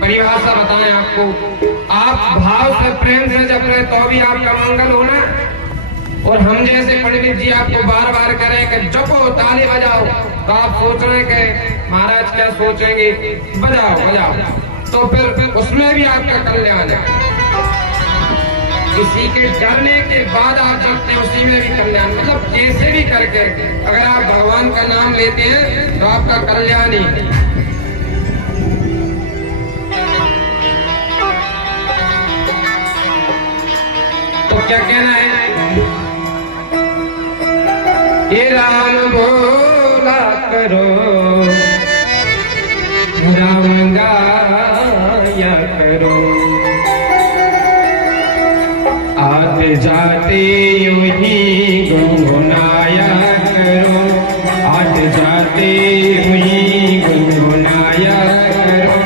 परिभाषा बताएं आपको, आप भाव से प्रेम से जप रहे तो भी आपका मंगल होना। और हम जैसे पंडित जी आपको बार बार करें कि जपो ताली बजाओ, तो आप सोच रहे हैं कि महाराज क्या सोचेंगे, बजाओ बजाओ, तो फिर उसमें भी आपका कल्याण है। किसी के डरने के बाद आप जपते हैं, उसी में भी कल्याण, मतलब कैसे भी करके अगर आप भगवान का नाम लेते हैं तो आपका कल्याण ही। तो क्या कहना है, ये राम बोला करो, राम गाया करो, आते जाते यूं ही गुनगुनाया करो, आते जाते यूं ही गुनगुनाया करो,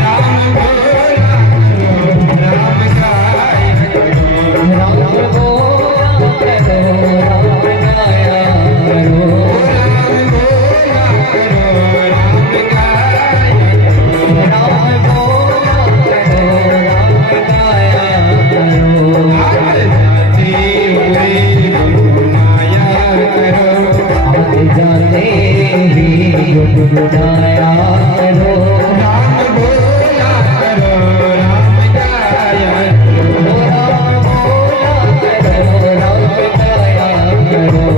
राम बोला करो, राम गाया करो, राम बोला करो, राम गाया करो, राम बोला करो, राम गाया करो, राम बोला करो, राम गाया करो, आते जाते ही गुनगुनाया करो, राम बोला करो, राम गाया करो, राम बोला करो, राम गाया करो।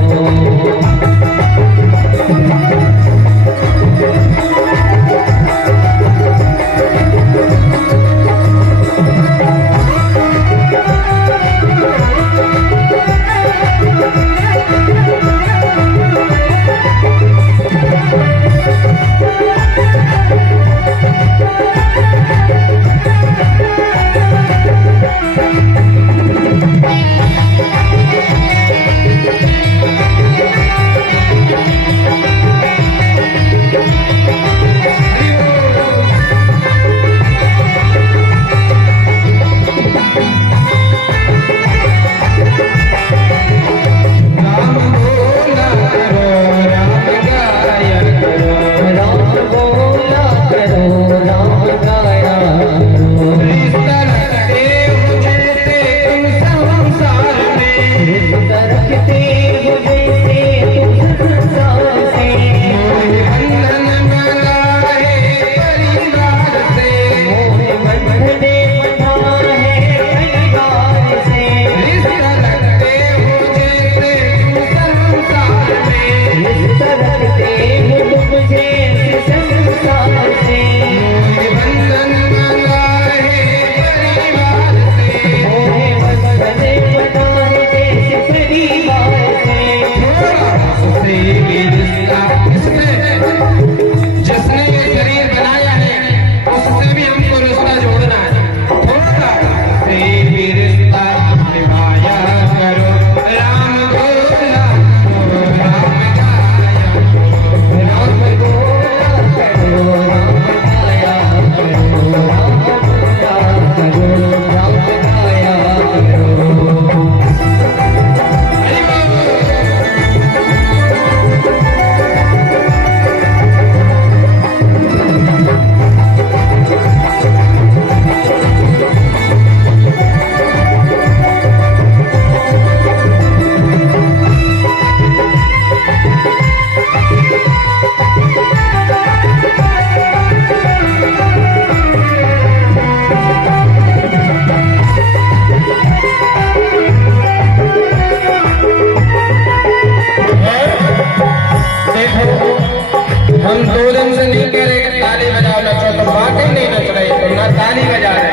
हम 2 दिन से नहीं कह रहे ताली बजाओ नचो, तो वाकई नहीं नच रहे, तो ना ताली बजा रहे।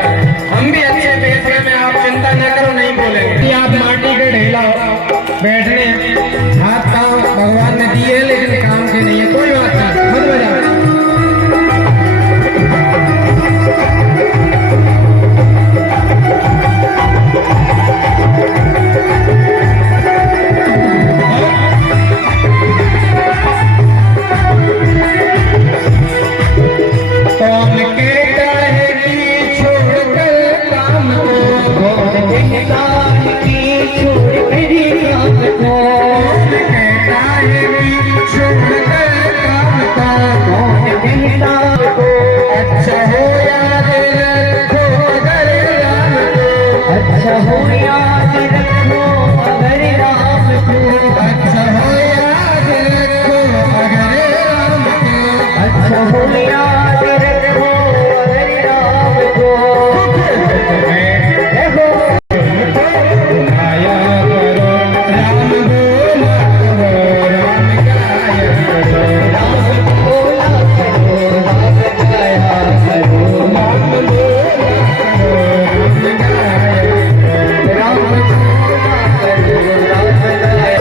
हम भी अच्छे बेसरे में, आप चिंता न करो, नहीं बोलेंगे। आप माटी के ढेला बैठने हाथ पाँव भगवान ने दिए, लेकिन काम के नहीं है, कोई बात नहीं, मत बजाओ। हो याद रखो अगर राम को, अच्छा हो याद रखो अगर राम को, अच्छा हो याद रखो अगर राम को। देखो गाया करो राम बोला करो राम गाया करो, राम बोला करो राम गाया करो, राम बोला करो राम गाया करो, राम बोला करो राम गाया।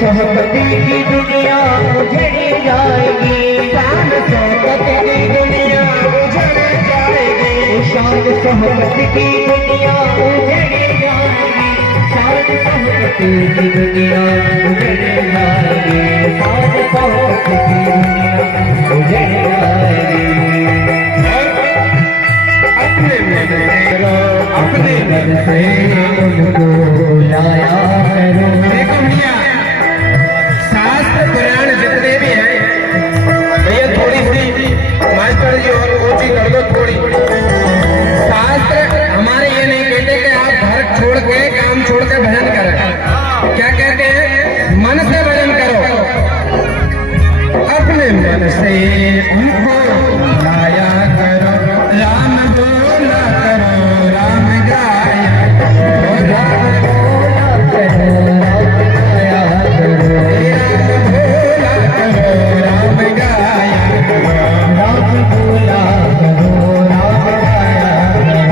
शौकत की दुनिया उजड़ जाएगी, शान शौकत की दुनिया उजड़ जाएगी, शान शौकत की दुनिया उजड़ जाएगी, शान शौकत की दुनिया उजड़ जाएगी, शान शौकत की दुनिया उजड़ जाएगी। अपने मन से अपने मन से उनको लाया करो। देखो भैया, शास्त्र पुराण जितने भी हैं भैया, थोड़ी सी मास्टर जी और ऊंची कर दो थोड़ी। शास्त्र हमारे ये नहीं कहते कि आप घर छोड़ के काम छोड़ के भजन करें। क्या कहते हैं? मन से भजन करो, अपने मन से उनको गाया करो, राम बोला करो राम गाया करो, राम बोला करो राम गाया करो, राम बोला करो राम गाया करो, राम बोला करो राम गाया करो।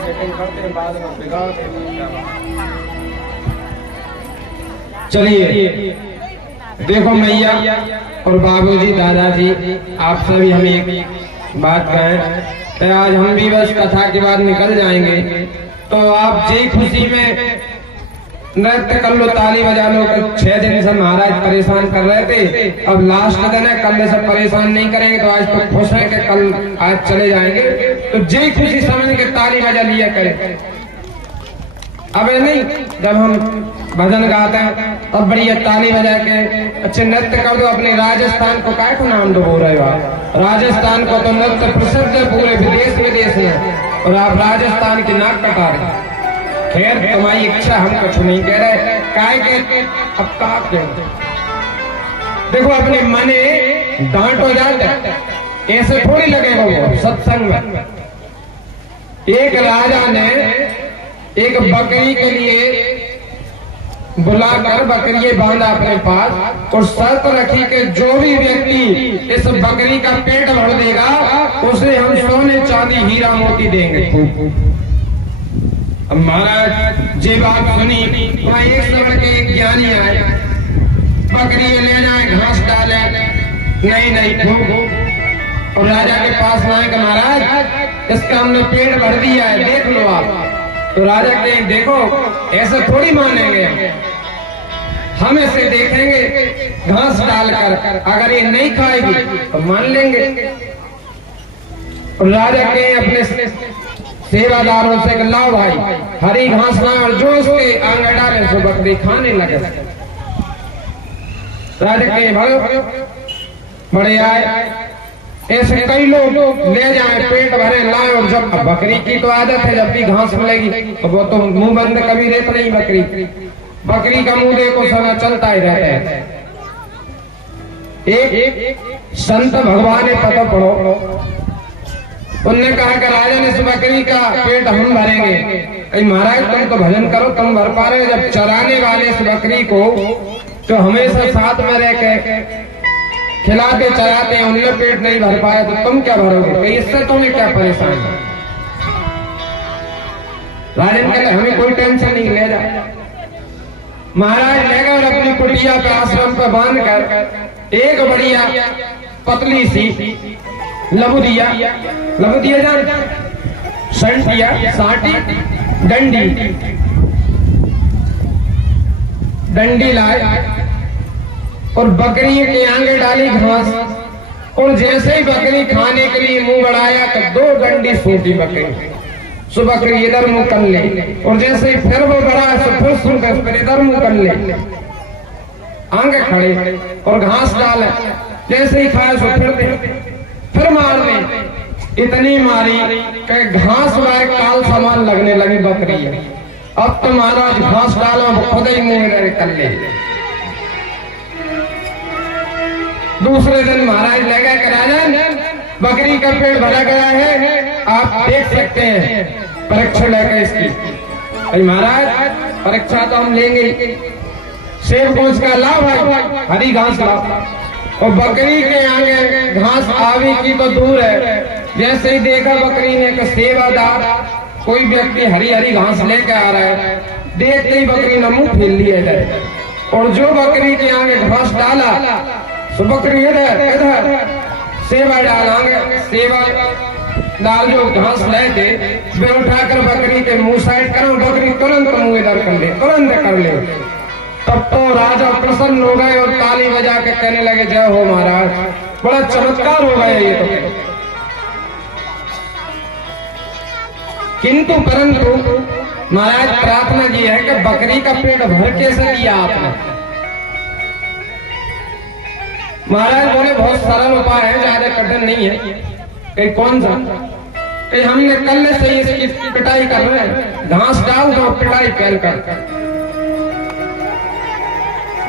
सेटिंग करते हैं बाद में बिगाड़ चलिए देखो मैया और बाबूजी दादाजी आप सभी हमें एक बात कहें तो आज हम भी बस कथा के बाद निकल जाएंगे, तो आप जी खुशी में नृत्य कर लो, ताली बजा लो। 6 दिन से महाराज परेशान कर रहे थे, अब लास्ट दिन है, कल से परेशान नहीं करेंगे। तो आज तो खुश है कि कल आज चले जाएंगे, तो जी खुशी समझ के ताली बजा लिया करें। अब नहीं, जब हम भजन गाते हैं तब बढ़िया ताली बजा के अच्छे नृत्य कर दो। अपने राजस्थान को काय को नाम दो बोल रहे हो आप? राजस्थान को तो नृत्य प्रसिद्ध है पूरे विदेश विदेश में, और आप राजस्थान की नाक कटा रहे। खैर तुम्हारी इच्छा, हम कुछ नहीं कह रहे, काय के अब का देखो अपने मने डांट हो जाता, ऐसे थोड़ी लगेगा वो सत्संग में। एक राजा ने एक बकरी के लिए बुलाकर बकरी बांधा अपने पास और शर्त रखी कि जो भी व्यक्ति इस बकरी का पेट भर देगा उसे हम सोने चांदी हीरा मोती देंगे। अब महाराज ये बात सुनी, वहां एक समय के ज्ञानी आए, बकरी ले जाए घास डाले, नहीं खूब, और राजा के पास आए कि महाराज इसका हमने पेट भर दिया है, देख लो आप। तो राजा कहें देखो ऐसे थोड़ी मानेंगे, हम इसे देखेंगे घास डालकर, अगर ये नहीं खाएगी तो मान लेंगे। और राजा कहें अपने सेवादारों से लाओ भाई हरी घास लाओ, और जो उसके आंगन डाले सो बकरी खाने लगे। राजा कहें भाई बड़े आए, ऐसे कई लोग ले जाए पेट भरे लाए, और जब बकरी की तो आदत है जब भी घास मिलेगी तो वो तो मुंह बंद कभी रहता नहीं। बकरी का मुंह देखो समय चलता ही रहता है। एक संत भगवान ने पता पढ़ो, उनने कहा कि राजा ने इस बकरी का पेट हम भरेंगे। महाराज तुम तो भजन करो, तुम भर पा रहे, जब चराने वाले इस बकरी को तो हमेशा साथ में रह के खिलाते चराते हैं, उनने पेट नहीं भर पाया तो तुम क्या भरोगे? इससे तुम्हें क्या परेशान है? राजन कहते हमें कोई टेंशन नहीं, ले जा। महाराज ले गए और अपनी कुटिया पे आश्रम पे बांध कर एक बढ़िया पतली सी लबुदिया जान संटिया साटी डंडी लाए और बकरी के आगे डाली घास, और जैसे ही बकरी खाने के लिए मुंह बढ़ाया तो 2 डंडी सूटी बकरी, सो बकरी इधर मुंह कर ले, और जैसे ही फिर वो बढ़ाया तो फिर सुनकर फिर इधर मुंह कर ले, आगे खड़े और घास डाले, जैसे ही खाया सो फिर मार दे। इतनी मारी कि घास वाले काल सामान लगने लगी बकरी। अब तो महाराज घास डालो खुद ही मुंह इधर कर ले। दूसरे दिन महाराज ले गए राजन बकरी का पेट भरा गया है, आप देख सकते हैं, परीक्षा लेकर इसकी। अरे महाराज परीक्षा तो हम लेंगे, सेब गोश का लाभ है, हरी घास लाभ, और बकरी के आगे घास आवी की तो दूर है। जैसे ही देखा बकरी ने कि सेवादार कोई व्यक्ति हरी हरी घास लेके आ रहा है, देखते ही बकरी ने मुंह फेर लिया इधर, और जो बकरी के आगे घास डाला तो बकरी इधर सेवा डालेंगे, सेवा डाल जो घास लेके फिर उठाकर बकरी के मुंह साइड करो, बकरी तुरंत मुंह इधर कर ले, तुरंत कर ले। तब तो राजा प्रसन्न हो गए और ताली बजा के कहने लगे जय हो महाराज, बड़ा चमत्कार हो गया ये तो। किंतु परंतु महाराज प्रार्थना की है कि बकरी का पेट भर कैसे दिया आपने? महाराज बोले बहुत सरल उपाय है, ज्यादा कठिन नहीं है। कहीं कौन सा? कहीं हमने कल से इसकी पिटाई कर रहे हैं, घास डाल दो पिटाई पहन कर,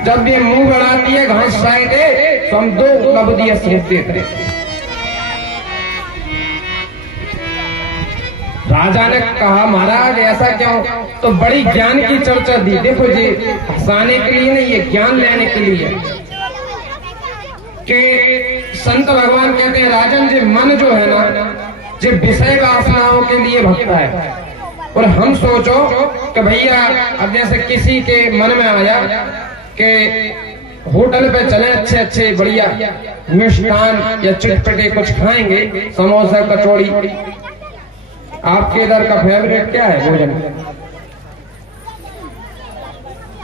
जब ये मुंह बढ़ाती है घास साए दे तो हम 2 लबदिया सेब देते। राजा ने कहा महाराज ऐसा क्यों? तो बड़ी ज्ञान की चर्चा दी। देखो जी हंसाने के लिए नहीं, ये ज्ञान लेने के लिए कि संत भगवान कहते हैं राजन जी मन जो है ना जो विषय वासनाओं के लिए भटका है। और हम सोचो कि भैया अब जैसे किसी के मन में आया कि होटल पे चले, अच्छे अच्छे बढ़िया मिष्ठान या चटपटे कुछ खाएंगे, समोसा कचौड़ी। आपके इधर का फेवरेट क्या है भोजन?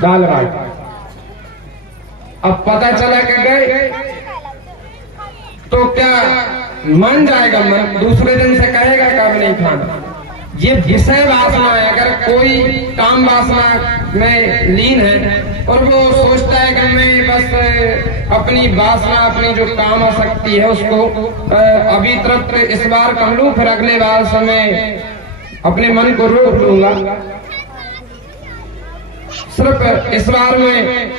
दाल भात। अब पता चला कि गए तो क्या मन जाएगा, मन दूसरे दिन से कहेगा कि अब नहीं खाना। ये विषय वासना है। अगर कोई काम वासना में लीन है और वो सोचता है कि मैं बस अपनी वासना, अपनी जो काम आसक्ति है उसको अभी तृप्त इस बार कर लूं, फिर अगले बार समय अपने मन को रोक लूंगा, सिर्फ इस बार में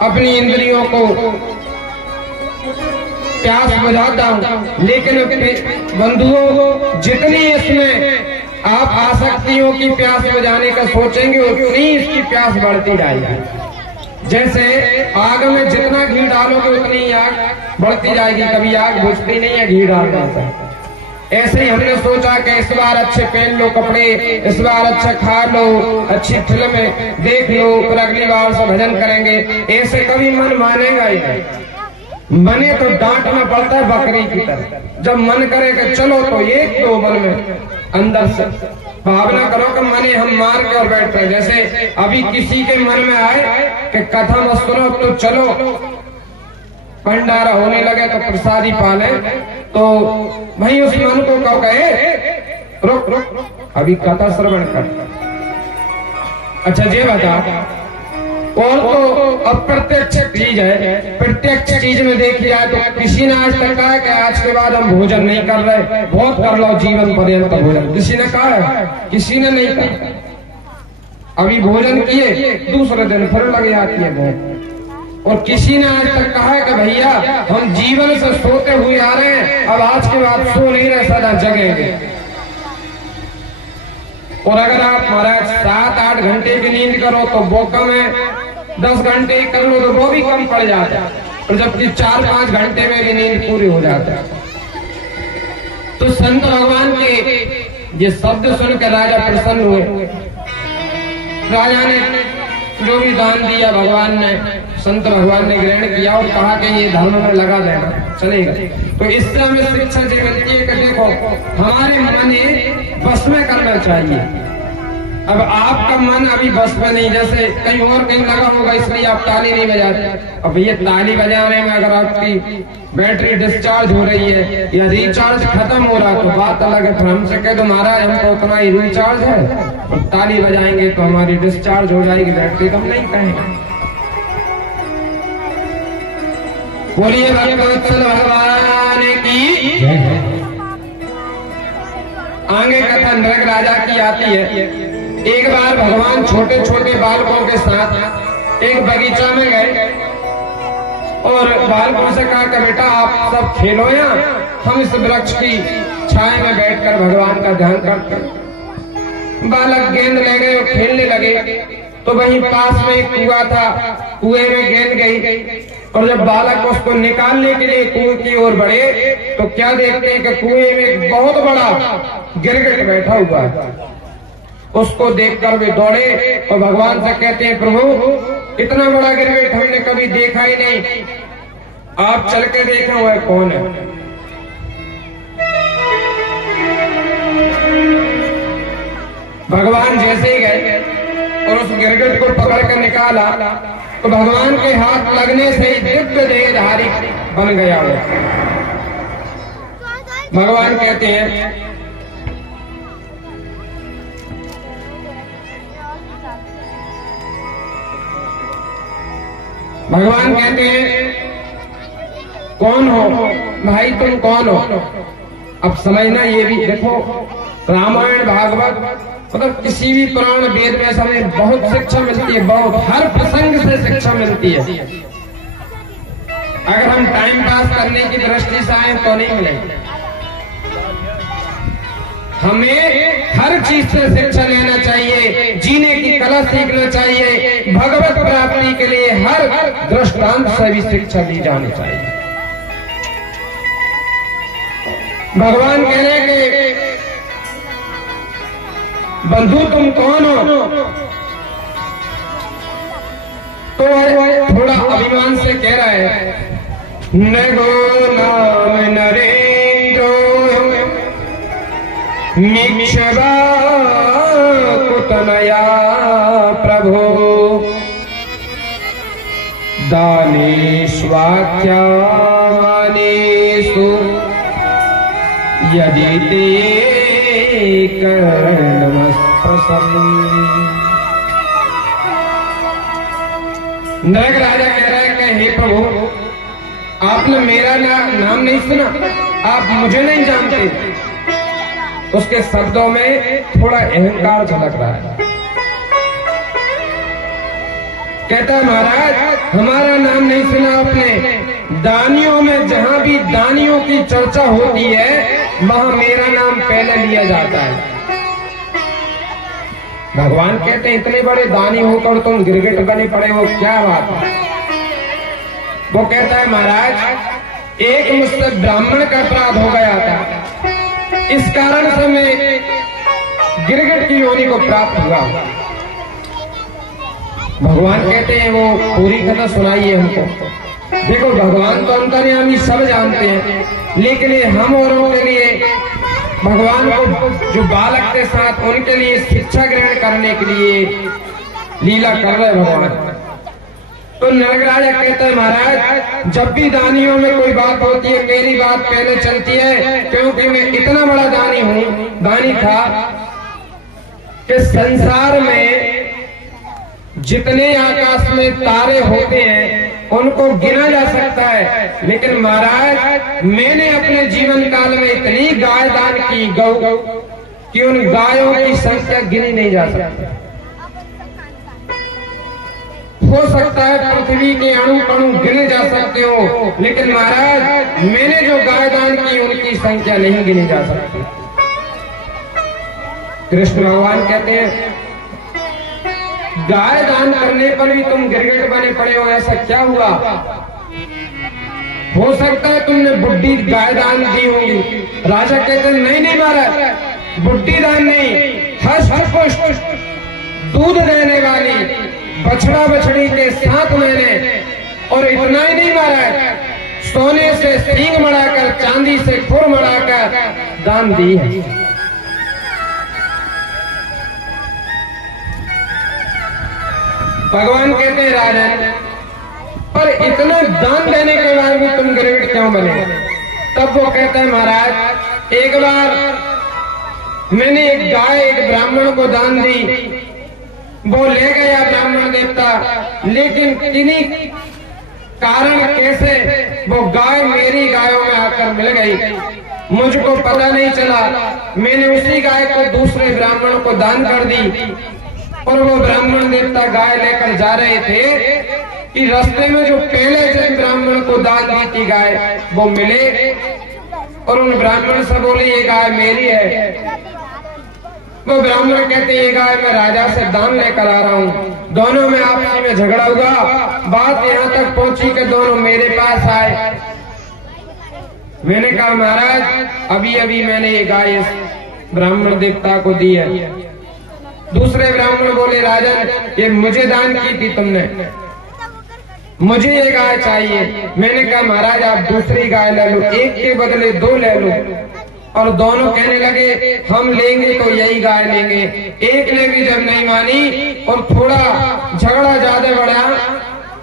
अपनी इंद्रियों को प्यास बुझाता हूं। लेकिन बंधुओं, जितनी इसमें आप आसक्तियों की प्यास बुझाने का सोचेंगे उतनी इसकी प्यास बढ़ती जाएगी। जैसे आग में जितना घी डालोगे उतनी आग बढ़ती जाएगी, कभी आग बुझती नहीं है घी डालने से। ऐसे ही हमने सोचा कि इस बार अच्छे पहन लो कपड़े, इस बार अच्छा खा लो, अच्छी फिल्म देख लो, फिर अगली बार से भजन करेंगे। ऐसे कभी मन मानेगा ही नहीं। मने तो डांटना पड़ता है बकरी की तरह। जब मन करे कि चलो तो एक तो मन में अंदर से भावना करो कि मने हम मार के और बैठ रहे। जैसे अभी किसी के मन में आए कि कथा मत सुनो तो चलो भंडारा होने लगे तो प्रसादी पाले, तो वही उस मन को कहो कहे रुक रुक अभी कथा श्रवण कर। अच्छा ये बता, और तो अप्रत्यक्ष चीज है, प्रत्यक्ष चीज में देखी जाए तो किसी ने आज तक कहा है कि आज के बाद हम भोजन नहीं कर रहे, बहुत कर लो जीवन पर्यंत भोजन? किसी ने कहा है? किसी ने नहीं कहा। अभी भोजन किए दूसरे दिन फिर लगे आती है बहुत। और किसी ने आज तक कहा है कि भैया हम जीवन से सोते हुए आ रहे हैं, अब आज के बाद सो नहीं रहे, सदा जगेंगे। और अगर आप महाराज 7-8 घंटे की नींद करो तो वो कम है, 10 घंटे कर लो तो वो भी कम पड़ जाता है, और जबकि 4-5 घंटे में भी नींद पूरी हो जाता है। तो संत भगवान के ये शब्द सुनकर राजा प्रसन्न हुए। राजा ने जो भी दान दिया भगवान ने, संत भगवान ने ग्रहण किया और कहा कि ये धर्म में लगा देना, चलेगा। तो इससे हमें शिक्षा ये मिलती है कि देखो हमारे मन बस में करना चाहिए। अब आपका मन अभी बस में नहीं, जैसे कहीं और कहीं लगा होगा इसलिए आप ताली नहीं बजाते। अब ये ताली बजाने में अगर आपकी बैटरी डिस्चार्ज हो रही है या रिचार्ज खत्म हो रहा तो बात अलग है। फिर हमसे कह दो महाराज हम तो उतना ही रिचार्ज है, और ताली बजाएंगे तो हमारी डिस्चार्ज हो जाएगी बैटरी, तो हम नहीं कहेंगे। बोलिए भगवत्सल भगवान की। आगे कथा नरक राजा की आती है। एक बार भगवान छोटे छोटे बालकों के साथ एक बगीचा में गए और बालकों से कहा कि बेटा आप सब खेलो यहाँ, हम इस वृक्ष की छाया में बैठकर भगवान का ध्यान करते हैं। बालक गेंद ले गए और खेलने लगे, तो वहीं पास में एक कुआं था, कुएं में गेंद गई, और जब बालक उसको निकालने के लिए कुएं की ओर बढ़े तो क्या देखते हैं कि कुएं में एक बहुत बड़ा गिरगिट बैठा हुआ है। उसको देखकर वे दौड़े और भगवान से कहते हैं प्रभु इतना बड़ा गिरगिट हमने कभी देखा ही नहीं, आप चल के देखा हुआ है कौन है। भगवान जैसे ही गए और उस गिरगिट को पकड़ कर निकाला तो भगवान के हाथ लगने से ही दिव्य देहधारी बन गया वो। भगवान कहते हैं कौन हो भाई, तुम कौन हो? अब समझना ये भी देखो, रामायण भागवत मतलब किसी भी पुराण वेद में हमें बहुत शिक्षा मिलती है, बहुत हर प्रसंग से शिक्षा मिलती है। अगर हम टाइम पास करने की दृष्टि से आए तो नहीं मिलेगी। हमें हर चीज से शिक्षा लेना चाहिए, जीने की कला सीखना चाहिए, भगवत प्राप्ति के लिए हर दृष्टांत से भी शिक्षा दी जानी चाहिए। भगवान कह रहे कि बंधु तुम कौन हो? तो थोड़ा अभिमान से कह रहा है, नगो नाम नरेंद्रो मिक्षवा कुतनया प्रभो दानेष्वाख्यानेषु यदि ते कर्णमस्पृशम्। नरक राजा कह रहा है कि हे प्रभु, आपने मेरा नाम नहीं सुना, आप मुझे नहीं जानते। उसके शब्दों में थोड़ा अहंकार झलक रहा है। कहता है महाराज, हमारा नाम नहीं सुना आपने। दानियों में जहां भी दानियों की चर्चा होती है वहां मेरा नाम पहले लिया जाता है। भगवान कहते हैं इतने बड़े दानी होकर तुम गिरगिट बने पड़े हो, क्या बात है? वो कहता है महाराज, एक मुझसे ब्राह्मण का अपराध हो गया था, इस कारण से मैं गिरगिट की योनि को प्राप्त हुआ। भगवान कहते हैं वो पूरी कथा सुनाइए हमको। देखो भगवान तो अंतर्यामी सब जानते हैं, लेकिन हम औरों के लिए भगवान को जो बालक के साथ उनके लिए शिक्षा ग्रहण करने के लिए लीला कर रहे भगवान। तो नरक राजा कहता है महाराज, जब भी दानियों में कोई बात होती है मेरी बात पहले चलती है, क्योंकि मैं इतना बड़ा दानी हूं, दानी था कि संसार में जितने आकाश में तारे होते हैं उनको गिना जा सकता है, लेकिन महाराज मैंने अपने जीवन काल में इतनी गाय दान की गौ कि उन गायों की संख्या गिनी नहीं जा सकती। हो सकता है पृथ्वी के अणु अणु गिने जा सकते हो, लेकिन महाराज मैंने जो गाय दान की उनकी संख्या नहीं गिनी जा सकती। कृष्ण भगवान कहते हैं गाय दान करने पर भी तुम गिरगिट बने पड़े हो, ऐसा क्या हुआ? हो सकता है तुमने बुड्ढी गाय दान दी होगी। राजा कहते हैं नहीं नहीं महाराज, बुड्ढी दान नहीं, हष्ट पुष्ट दूध देने वाली बछड़ा बछड़ी के 7 महीने, और इतना ही नहीं महाराज, सोने से सींग मड़ाकर चांदी से खुर मड़ाकर दान दी है। भगवान कहते हैं राजन, पर इतना दान देने के बाद भी तुम गिरगिट क्यों बने? तब वो कहता है महाराज, एक बार मैंने एक गाय एक ब्राह्मण को दान दी, वो ले गया ब्राह्मण देवता, लेकिन किन्हीं कारण कैसे वो गाय मेरी गायों में आकर मिल गई, मुझको पता नहीं चला। मैंने उसी गाय को दूसरे ब्राह्मण को दान कर दी, और वो ब्राह्मण देवता गाय लेकर जा रहे थे कि रास्ते में जो पहले जिस ब्राह्मण को दान दी थी गाय वो मिले, और उन ब्राह्मण से बोले ये गाय मेरी है। वो ब्राह्मण कहते ये गाय मैं राजा से दान लेकर आ रहा हूँ। दोनों में आपसी में झगड़ा हुआ, बात यहाँ तक पहुंची कि दोनों मेरे पास आए। मैंने कहा महाराज अभी अभी मैंने ये गाय इस ब्राह्मण देवता को दी है। दूसरे ब्राह्मण बोले राजन ये मुझे दान की थी तुमने, मुझे ये गाय चाहिए। मैंने कहा महाराज आप दूसरी गाय ले लो, एक के बदले 2 ले लो। और दोनों कहने लगे हम लेंगे तो यही गाय लेंगे। एक ने भी जब नहीं मानी और थोड़ा झगड़ा ज्यादा बढ़ा,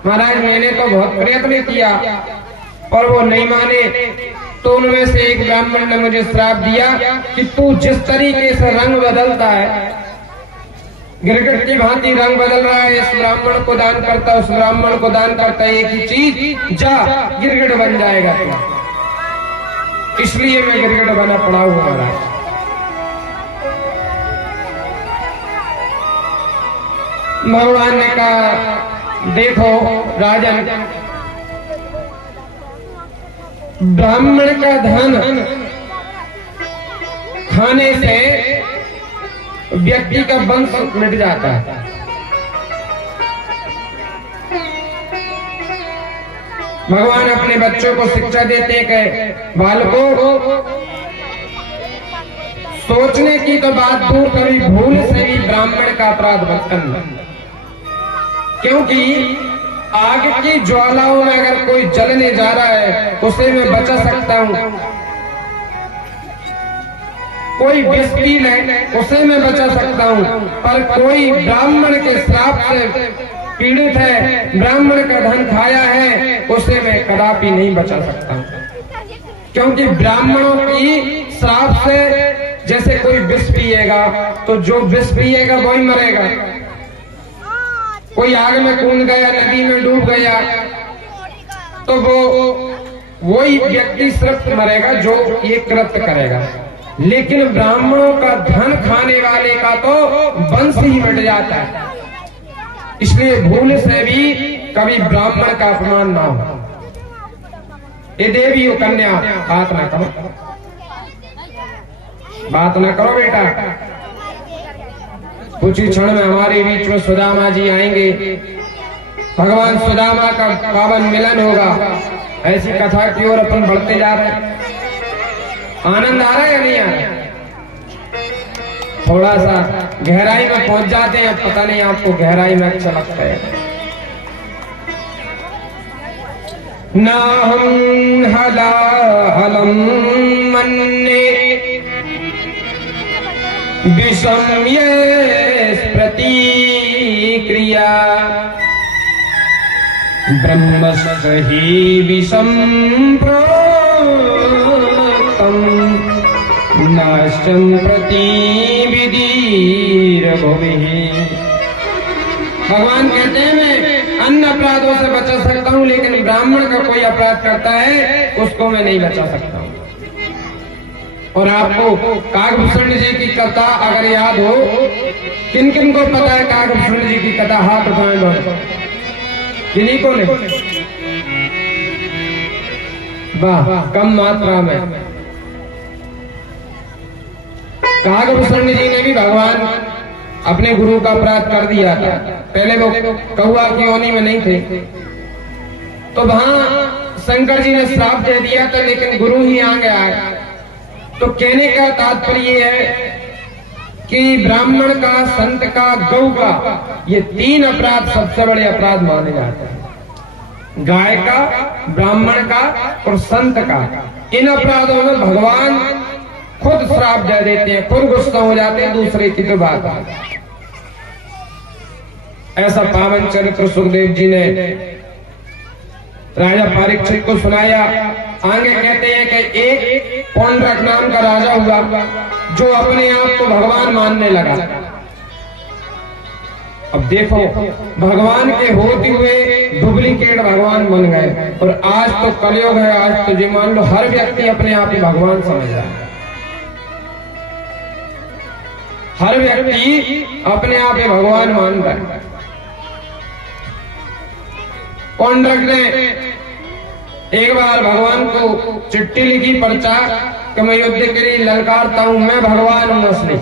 महाराज मैंने तो बहुत प्रयत्न किया और वो नहीं माने, तो उनमें से एक ब्राह्मण ने मुझे श्राप दिया कि तू जिस तरीके से रंग बदलता है, गिरगिट की भांति रंग बदल रहा है, इस ब्राह्मण को दान करता उस ब्राह्मण को दान करता, एक ही चीज जा गिरगिट बन जाएगा। इसलिए मैं गिरगिट बना पड़ा हूं महाराज। भगवान ने कहा देखो राजन, ब्राह्मण का धन खाने से व्यक्ति का वंश मिट जाता है। भगवान अपने बच्चों को शिक्षा देते कि बालकों सोचने की तो बात दूर, कभी भूल से भी ब्राह्मण का अपराध मत करना, क्योंकि आग की ज्वालाओं में अगर कोई जलने जा रहा है उसे मैं बचा सकता हूँ, कोई विष पी ले उसे मैं बचा सकता हूँ, पर कोई ब्राह्मण के श्राप से पीड़ित है, ब्राह्मण का धन खाया है, उसे मैं कदापि नहीं बचा सकता हूँ। क्योंकि ब्राह्मणों की श्राप से जैसे कोई विष पिएगा तो जो विष पिएगा वही मरेगा। कोई आग में कूद गया, नदी में डूब गया तो वही व्यक्ति सिर्फ मरेगा जो ये कृत्य करेगा। लेकिन ब्राह्मणों का धन खाने वाले का तो वंश ही मिट जाता है। इसलिए भूल से भी कभी ब्राह्मण का अपमान ना हो। ये देवी हो कन्या, बात ना करो, बात ना करो बेटा। कुछ ही क्षण में हमारे बीच में सुदामा जी आएंगे, भगवान सुदामा का पावन मिलन होगा। ऐसी कथा की ओर अपन बढ़ते जा रहे हैं। आनंद आ रहा है या नहीं आ रहा? थोड़ा सा गहराई में पहुंच जाते हैं, पता नहीं आपको गहराई में अच्छा लगता है। ना हम हलाहलम मन्ने विषम्य प्रतिक्रिया ब्रह्मस्य हि विषम प्रोक्तम नाशं प्रति विधिर भुवि। भगवान कहते हैं मैं अन्य अपराधों से बचा सकता हूँ, लेकिन ब्राह्मण का कोई अपराध करता है उसको मैं नहीं बचा सकता हूँ। और आपको काकभूषण जी की कथा अगर याद हो, किन किन को पता है काकभूषण जी की कथा? हाथ उठाएं बहुत। किन्हीं को नहीं? वाह, कम मात्रा में। काकभूषण जी ने भी भगवान अपने गुरु का अपराध कर दिया था। पहले वो कौआ की योनि में नहीं थे तो वहां शंकर जी ने श्राप दे दिया था, लेकिन गुरु ही आगे आए। तो कहने का तात्पर्य है कि ब्राह्मण का, संत का, गौ का, ये तीन अपराध सबसे बड़े अपराध माने जाते हैं। गाय का, ब्राह्मण का और संत का। इन अपराधों में भगवान खुद श्राप दे देते हैं, खुद गुस्सा हो जाते हैं, दूसरे की तो बात है। ऐसा पावन चरित्र सुखदेव जी ने राजा परीक्षित को सुनाया। आगे कहते हैं कि एक पौंड्रक नाम का राजा हुआ जो अपने आप को भगवान मानने लगा। अब देखो, भगवान के होते हुए डुप्लीकेट भगवान बन गए। और आज तो कलयुग है, आज तो जी मान लो हर व्यक्ति अपने आप ही भगवान समझ रहा है। हर व्यक्ति अपने आप ही भगवान मान रहा है। पौंड्रक ने एक बार भगवान को चिट्ठी लिखी, पर्चा, कि मैं युद्ध के लिए ललकारता हूं, मैं भगवान हूं असली,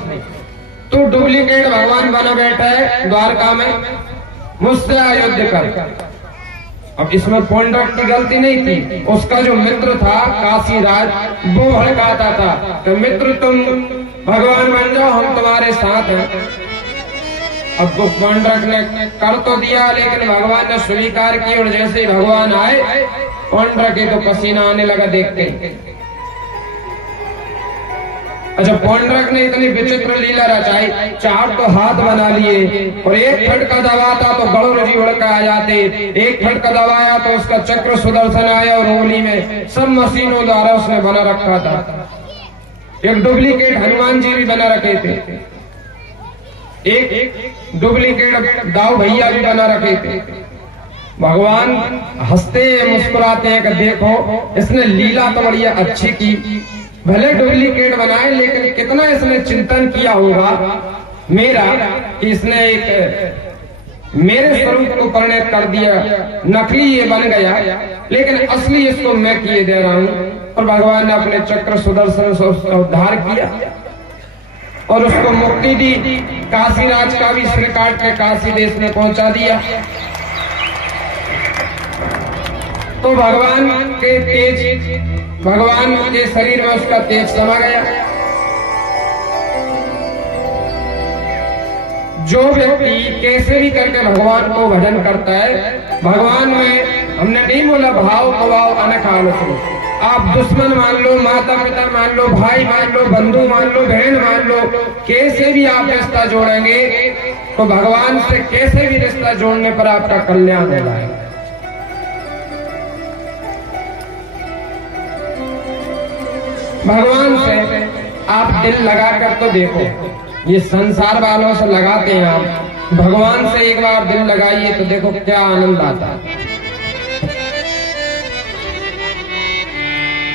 तू डुप्लीकेट भगवान बना बैठा है द्वारका में, मुझसे युद्ध कर। अब इसमें पौंड्रक की गलती नहीं थी, उसका जो मित्र था काशीराज, वो भड़काता था कि मित्र तुम भगवान बन जाओ, हम तुम्हारे साथ हैं। अब तो पौंड्रक ने कर तो दिया, लेकिन भगवान ने स्वीकार की। और जैसे ही भगवान आए, पौंड्रक के तो पसीना आने लगा देखते। अच्छा, पौंड्रक ने इतनी विचित्र लीला रचाई, चार तो हाथ बना लिए और एक फटका दबाता तो गरुड़ जी उड़ के आ जाते, एक फटका दबाया तो उसका चक्र सुदर्शन आया और होली में सब मशीनों द्वारा उसने बना रखा था। एक डुप्लीकेट हनुमान जी भी बना रखे थे, एक डुप्लीकेट दाऊ भैया भी बना रखे थे। भगवान हंसते मुस्कुराते हैं कि देखो इसने लीला तो बढ़िया अच्छी की, भले डुप्लीकेट बनाए, लेकिन कितना इसने चिंतन किया होगा मेरा, कि इसने एक मेरे स्वरूप को परिणत कर दिया। नकली ये बन गया, लेकिन असली इसको मैं किए दे रहा हूं। और भगवान ने अपने चक्र सुदर्शन से उसका उद्धार किया और उसको मुक्ति दी। काशीराज का भी सिर काट के काशी देश में पहुंचा दिया। तो भगवान के तेज, भगवान के शरीर में उसका तेज समा गया। जो व्यक्ति कैसे भी करके भगवान को भजन करता है, भगवान में हमने नहीं बोला भाव कवाव अनखान से। आप दुश्मन मान लो, माता पिता मान लो, भाई मान लो, बंधु मान लो, बहन मान लो, कैसे भी आप रिश्ता जोड़ेंगे तो भगवान से कैसे भी रिश्ता जोड़ने पर आपका कल्याण होगा। भगवान से आप दिल लगाकर तो देखो, ये संसार वालों से लगाते हैं आप, भगवान से एक बार दिल लगाइए तो देखो क्या आनंद आता है।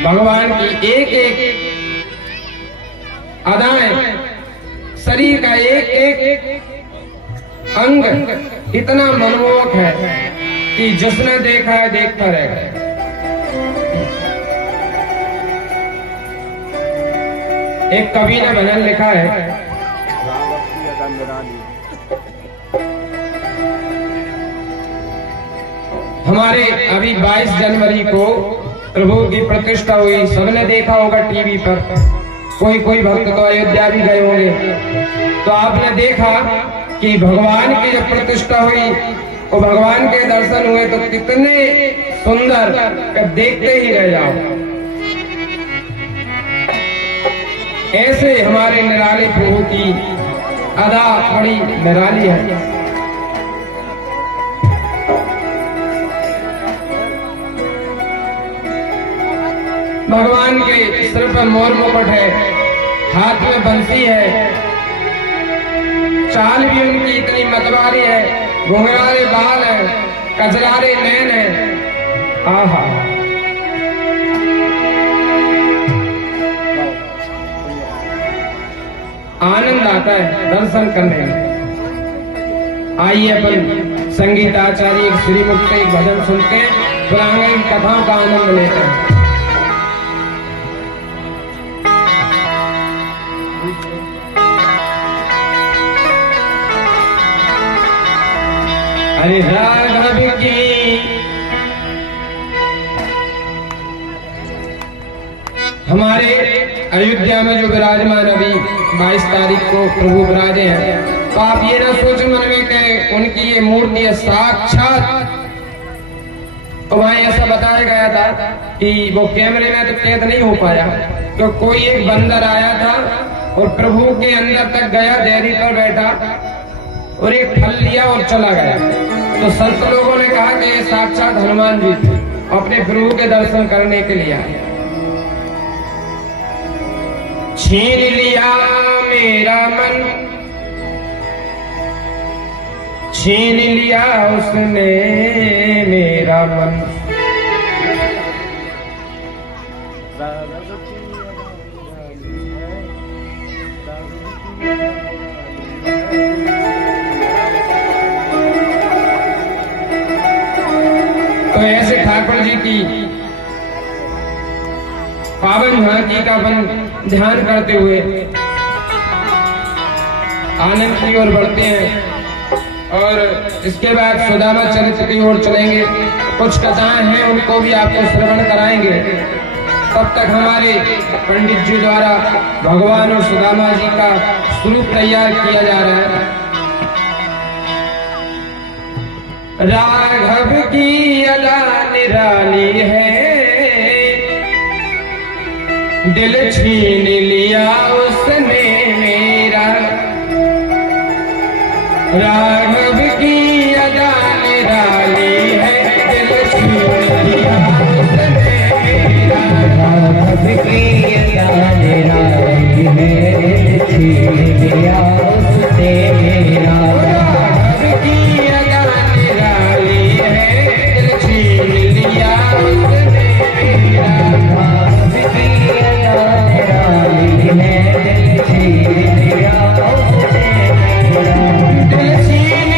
भगवान की एक एक अदाएं, शरीर का एक एक अंग इतना मनमोहक है कि जिसने देखा है देखता रहेगा। एक कवि ने भजन लिखा है, हमारे अभी 22 जनवरी को प्रभु की प्रतिष्ठा हुई, सबने देखा होगा टीवी पर, कोई कोई भक्त तो अयोध्या भी गए होंगे। तो आपने देखा कि भगवान की जब प्रतिष्ठा हुई तो भगवान के दर्शन हुए तो कितने सुंदर, देखते ही रह जाओ। ऐसे हमारे निराले प्रभु की अदा बड़ी निराली है। भगवान के सिर पर मोर मुकुट है, हाथ में बंसी है, चाल भी उनकी इतनी मतवारी है, घुंघरारे बाल है, कजरारे नैन है। आहा, आनंद आता है दर्शन करने में। आइए अपन संगीत आचार्य श्रीमुख से एक भजन सुनते हैं, पुरानी कथाओं का आनंद लेते हैं। अरे राघव की हमारे अयोध्या में जो विराजमान अभी 22 तारीख को प्रभु विराजे हैं, तो आप ये ना सोचो मन में कि उनकी ये मूर्ति है साक्षात। तो वहां ऐसा बताया गया था कि वो कैमरे में तो कैद नहीं हो पाया, तो कोई एक बंदर आया था और प्रभु के अंदर तक गया, देहरी पर बैठा और एक फल लिया और चला गया। तो संत लोगों ने कहा कि ये साक्षात हनुमान जी थे, अपने प्रभु के दर्शन करने के लिए आए। छीन लिया मेरा मन, छीन लिया उसने मेरा मन, तो ऐसे ठाकुर जी की पावन झांकी का अपन ध्यान करते हुए आनंद की ओर बढ़ते हैं और इसके बाद सुदामा चरित्र की ओर चलेंगे। कुछ कथाएं हैं उनको भी आपको श्रवण कराएंगे। तब तक हमारे पंडित जी द्वारा भगवान और सुदामा जी का स्वरूप तैयार किया जा रहा है। राघव की अदा निराली है, दिल छीन लिया उसने मेरा। राघव की अदा निराली है, दिल छीन लिया उसने मेरा। राघव की अदा निराली है, दिल छीन लिया उसने मेरा। राघव की अदा निराली है, दिल छीन लिया उसने मेरा। राघव की अदा निराली है, दिल छीन लिया उसने मेरा। दिल छीन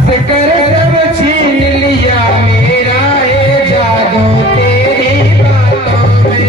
हंस कर सब छीन लिया मेरा ये जादू तेरी बातों में।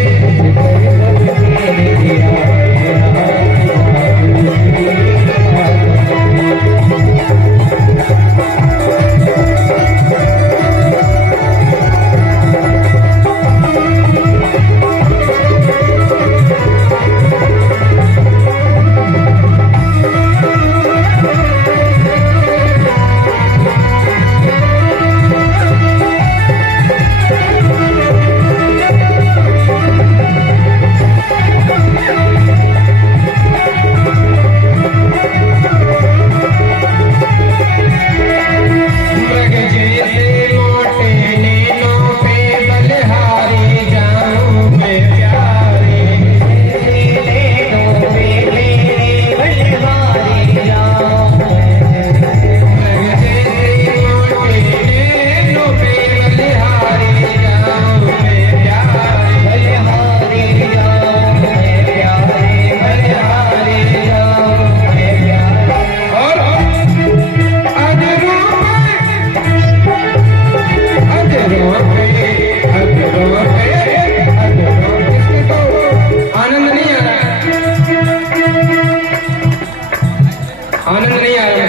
आनंद नहीं आया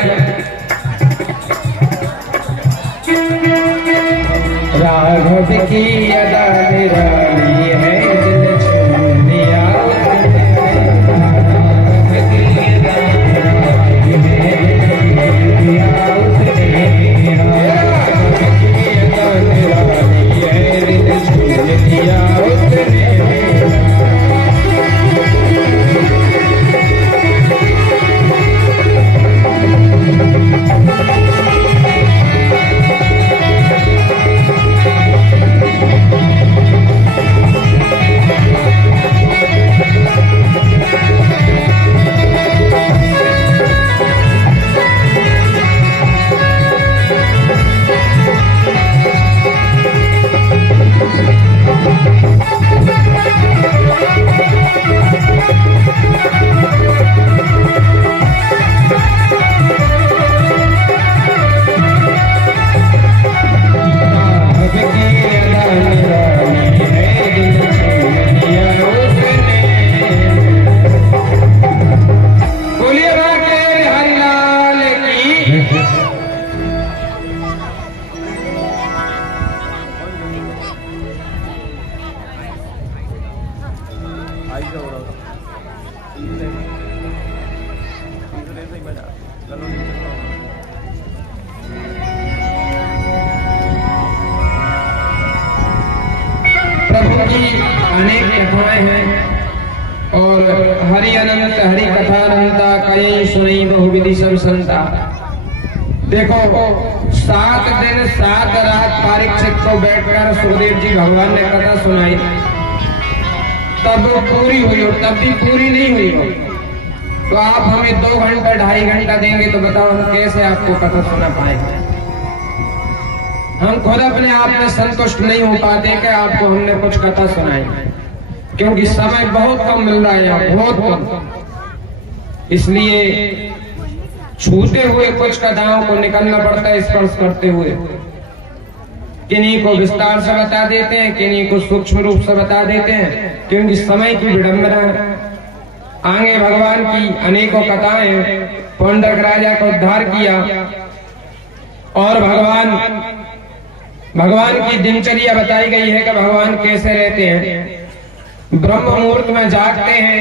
राघव की अदा निराली है दिल छू लिया प्रभु की अनेक कथाएं हैं और हरि अनंत हरि कथा अनंता कई सुनी बहुविधि सब संता। देखो 7 दिन 7 रात परीक्षित को बैठकर सुखदेव जी भगवान ने कथा सुनाई, तब वो पूरी हुई और तब भी पूरी नहीं हुई हो, तो आप हमें 2 घंटा 2.5 घंटा देंगे तो बताओ हम कैसे आपको कथा सुना पाएंगे। हम खुद अपने आप में संतुष्ट नहीं हो पाते कि आपको हमने कुछ कथा सुनाई, क्योंकि समय बहुत कम मिल रहा है यहाँ, बहुत कम। इसलिए छूते हुए कुछ कथाओं को निकलना पड़ता है स्पर्श करते हुए। किन्हीं को विस्तार से बता देते हैं, किन्हीं को सूक्ष्म रूप से बता देते हैं, क्योंकि समय की विडंबना है। आगे भगवान की अनेकों कथाएं, पौंडरक राजा को उद्धार किया और भगवान की दिनचर्या बताई गई है कि भगवान कैसे रहते हैं। ब्रह्म मुहूर्त में जागते हैं,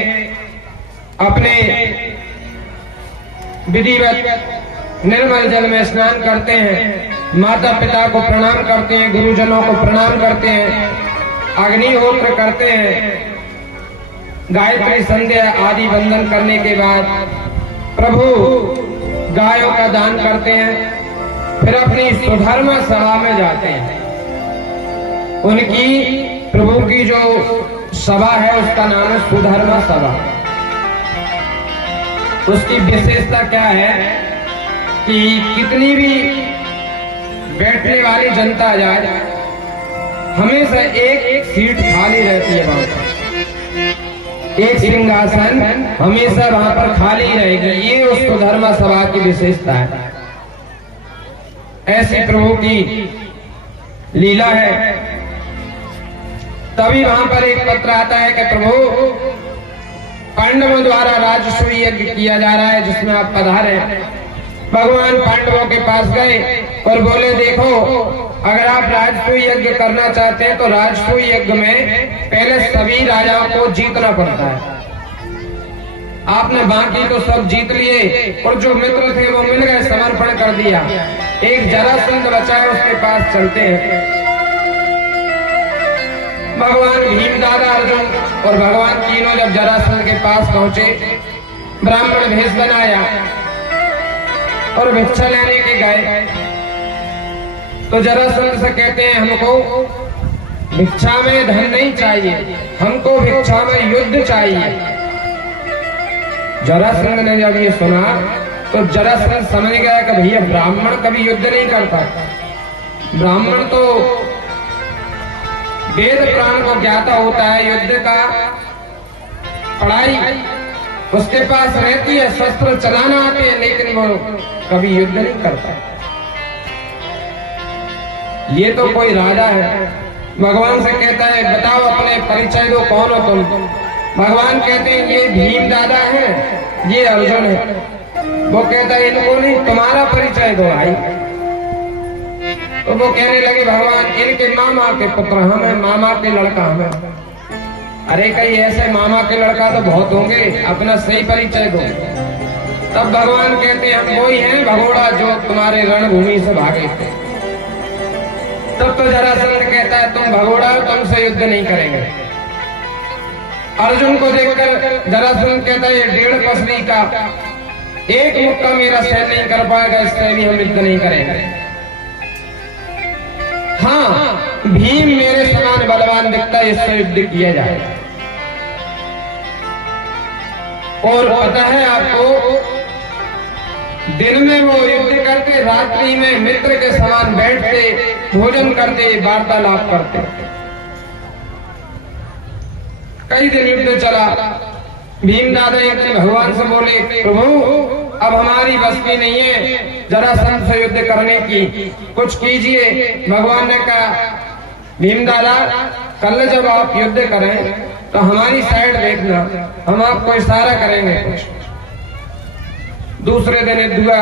अपने विधिवत निर्मल जल में स्नान करते हैं, माता पिता को प्रणाम करते हैं, गुरुजनों को प्रणाम करते हैं, अग्निहोत्र करते हैं, गायत्री संध्या आदि वंदन करने के बाद प्रभु गायों का दान करते हैं, फिर अपनी सुधर्मा सभा में जाते हैं। उनकी प्रभु की जो सभा है उसका नाम है सुधर्मा सभा। उसकी विशेषता क्या है कि कितनी भी बैठने वाली जनता आ जाए, हमेशा एक सीट खाली रहती है वहां पर, एक सिंहासन हमेशा वहां पर खाली रहेगी। ये उस सुधर्मा सभा की विशेषता है। ऐसी प्रभु की लीला है। तभी वहां पर एक पत्र आता है कि प्रभु पांडवों द्वारा राजसूय यज्ञ किया जा रहा है जिसमें आप पधारे। भगवान पांडवों के पास गए और बोले देखो अगर आप राजसूय यज्ञ करना चाहते हैं तो राजसूय यज्ञ में पहले सभी राजाओं को जीतना पड़ता है। आपने बाकी तो सब जीत लिए और जो मित्र थे वो मिल गए, समर्पण कर दिया। एक जरासंध बचा है, उसके पास चलते हैं। भगवान भीम, दादा अर्जुन और भगवान तीनों जब जरासंध के पास पहुंचे, ब्राह्मण भेष बनाया और भिक्षा लेने के गए तो जरासंध से कहते हैं हमको भिक्षा में धन नहीं चाहिए, हमको भिक्षा में युद्ध चाहिए। जरासंध ने जब ये सुना तो जरासंध समझ गया कि भैया ब्राह्मण कभी युद्ध नहीं करता, ब्राह्मण तो वेद पुराण को ज्ञाता होता है, युद्ध का पढ़ाई उसके पास रहती है, शस्त्र चलाना आते हैं, लेकिन वो कभी युद्ध नहीं करता। ये तो कोई राजा है। भगवान से कहता है बताओ अपने परिचय दो, कौन हो तुम? भगवान कहते हैं ये भीम दादा है, ये अर्जुन है। वो कहता है इनको नहीं, तुम्हारा परिचय दो भाई। तो वो कहने लगे भगवान इनके मामा के पुत्र हम हैं, मामा के लड़का हम हैं। अरे कहीं ऐसे मामा के लड़का तो बहुत होंगे, अपना सही परिचय दो। तब भगवान कहते हैं हम वही हैं भगोड़ा जो तुम्हारे रणभूमि से भागे थे। तब तो जरासंध कहता है तुम भगोड़ा, तुमसे युद्ध नहीं करेंगे। अर्जुन को देखकर जरासंध कहता है ये 1.5 पसली का एक मुक्का मेरा सहन नहीं कर पाएगा, इससे भी हम युद्ध नहीं करेंगे। हाँ भीम मेरे समान बलवान दिखता है, इससे युद्ध किया जाए। और पता है आपको दिन में वो युद्ध करते, रात्रि में मित्र के समान बैठते, भोजन करते, वार्तालाप करते। कई दिन युद्ध चला। भीम दादा एक दिन भगवान से बोले प्रभु अब हमारी बस की नहीं है जरासंध से युद्ध करने की, कुछ कीजिए। भगवान ने कहा भीम दादा कल जब आप युद्ध करें तो हमारी साइड देखना, हम आपको इशारा करेंगे कुछ। दूसरे दिन युद्ध हुआ।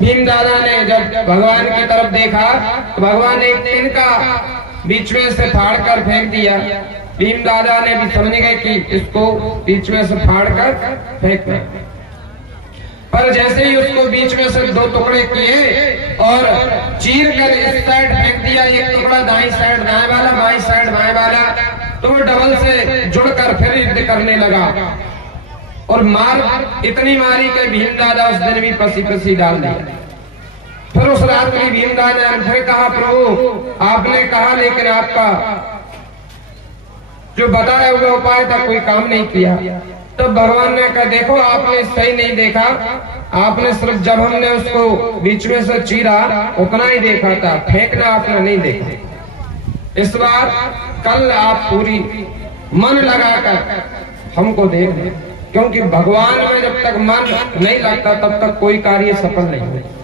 भीम दादा ने जब भगवान की तरफ देखा तो भगवान ने एक तिनका बीच में से फाड़ कर फेंक दिया। भीम दादा ने भी समझ गए कि इसको बीच में से फाड़ कर फेंकना, पर जैसे ही उसको बीच में से 2 टुकड़े किए और चीर कर इस साइड फेंक दिया, एक टुकड़ा दाईं साइड दाएं वाला, बाईं साइड बाएं वाला, तो वो डबल से जुड़कर फिर युद्ध करने लगा। और मार इतनी मारी कि भीम दादा उस दिन भी पसी पसी डाल दिया। फिर उस रात में भीम दादा ने फिर कहा प्रभु आपने कहा लेकिन आपका जो बताया हुआ उपाय था कोई काम नहीं किया। तो भगवान ने कहा देखो आपने सही नहीं देखा, आपने सिर्फ जब हमने उसको बीच में से चीरा उतना ही देखा था, फेंकना आपने नहीं देखा। इस बार कल आप पूरी मन लगाकर हमको देख दे, क्योंकि भगवान में जब तक मन नहीं लगता तब तक कोई कार्य सफल नहीं होता।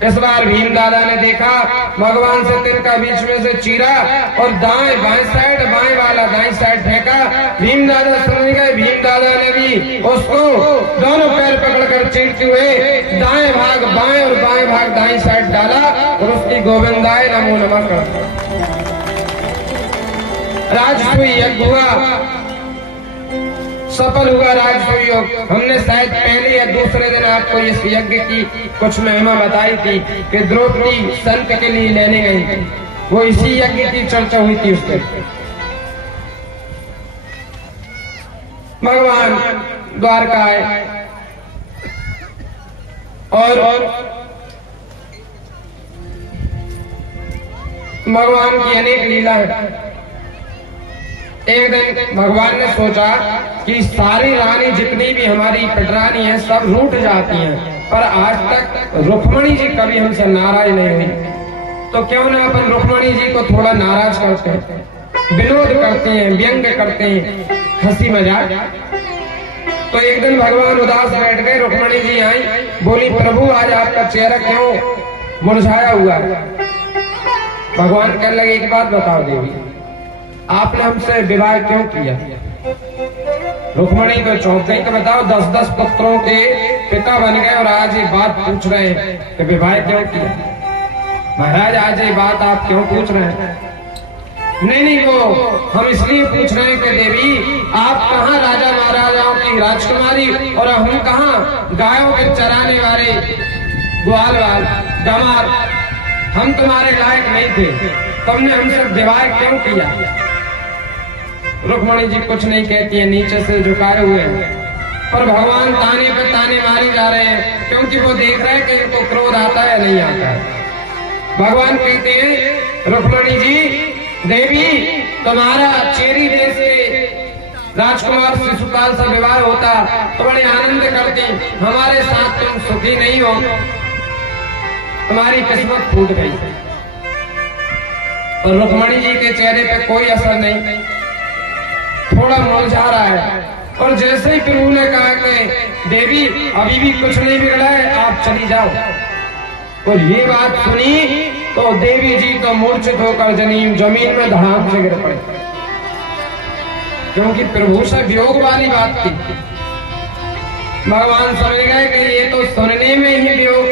इस बार भीम दादा ने देखा भगवान से तिनका बीच में से चीरा और दाएं बाएं साइड बाएं वाला दाएं साइड फेंका। भीम दादा समझ गए, भीम दादा ने भी उसको दोनों पैर पकड़कर चीरते हुए दाएं भाग बाएं और बाएं भाग दाएं साइड डाला और उसकी गोविंदाय नमो नमः कर राजसूय यज्ञ हुआ, सफल हुआ राजसूय यज्ञ। हमने शायद पहले या दूसरे दिन आपको इस यज्ञ की कुछ महिमा बताई थी कि द्रौपदी संत के लिए लेने गई थी, वो इसी यज्ञ की चर्चा हुई थी उस दिन। भगवान द्वारका आए और भगवान की अनेक लीला है। एक दिन भगवान ने सोचा कि सारी रानी जितनी भी हमारी पटरानी है सब रूठ जाती हैं, पर आज तक रुक्मणी जी कभी हमसे नाराज नहीं हुई, तो क्यों ना अपन रुक्मणी जी को थोड़ा नाराज करते हैं, विनोद करते हैं, व्यंग करते हैं, हंसी मजाक। तो एक दिन भगवान उदास बैठ गए, रुक्मणी जी आई, बोली प्रभु आज आपका चेहरा क्यों मुरझाया हुआ है? भगवान कहने लगे एक बात बताओ देवी, आपने हमसे विवाह क्यों किया? रुक्मणी तो चौंक गई कि बताओ 10-10 पुत्रों के पिता बन गए और आज ये बात पूछ रहे हैं कि विवाह क्यों किया? महाराज आज ये बात आप क्यों पूछ रहे हैं? नहीं वो हम इसलिए पूछ रहे हैं कि देवी आप कहाँ राजा महाराजाओं की राजकुमारी और हम कहाँ गायों के चराने वाले ग्वालवाल दामाद, हम तुम्हारे लायक नहीं थे, तुमने हमसे विवाह क्यों किया? रुक्मणी जी कुछ नहीं कहती है, नीचे से झुकाए हुए हैं, पर भगवान ताने पे ताने मारी जा रहे हैं क्योंकि वो देख रहे हैं कि इनको क्रोध आता है नहीं आता है। भगवान कहते हैं रुक्मणी जी देवी तुम्हारा चेरी देश के राजकुमार शिशुपाल से विवाह होता तो बड़े आनंद करती, हमारे साथ तुम सुखी नहीं हो, तुम्हारी किस्मत फूट गई। और रुक्मणी जी के चेहरे पे कोई असर नहीं, थोड़ा मुरझा रहा है। और जैसे ही प्रभु ने कहा कि देवी अभी भी कुछ नहीं बिगड़ा है, आप चली जाओ, और ये बात सुनी तो देवी जी तो मूर्छित होकर जमीन में धड़ाम से गिर पड़े, क्योंकि प्रभु से वियोग वाली बात थी। भगवान समझ गए कि ये तो सुनने में ही वियोग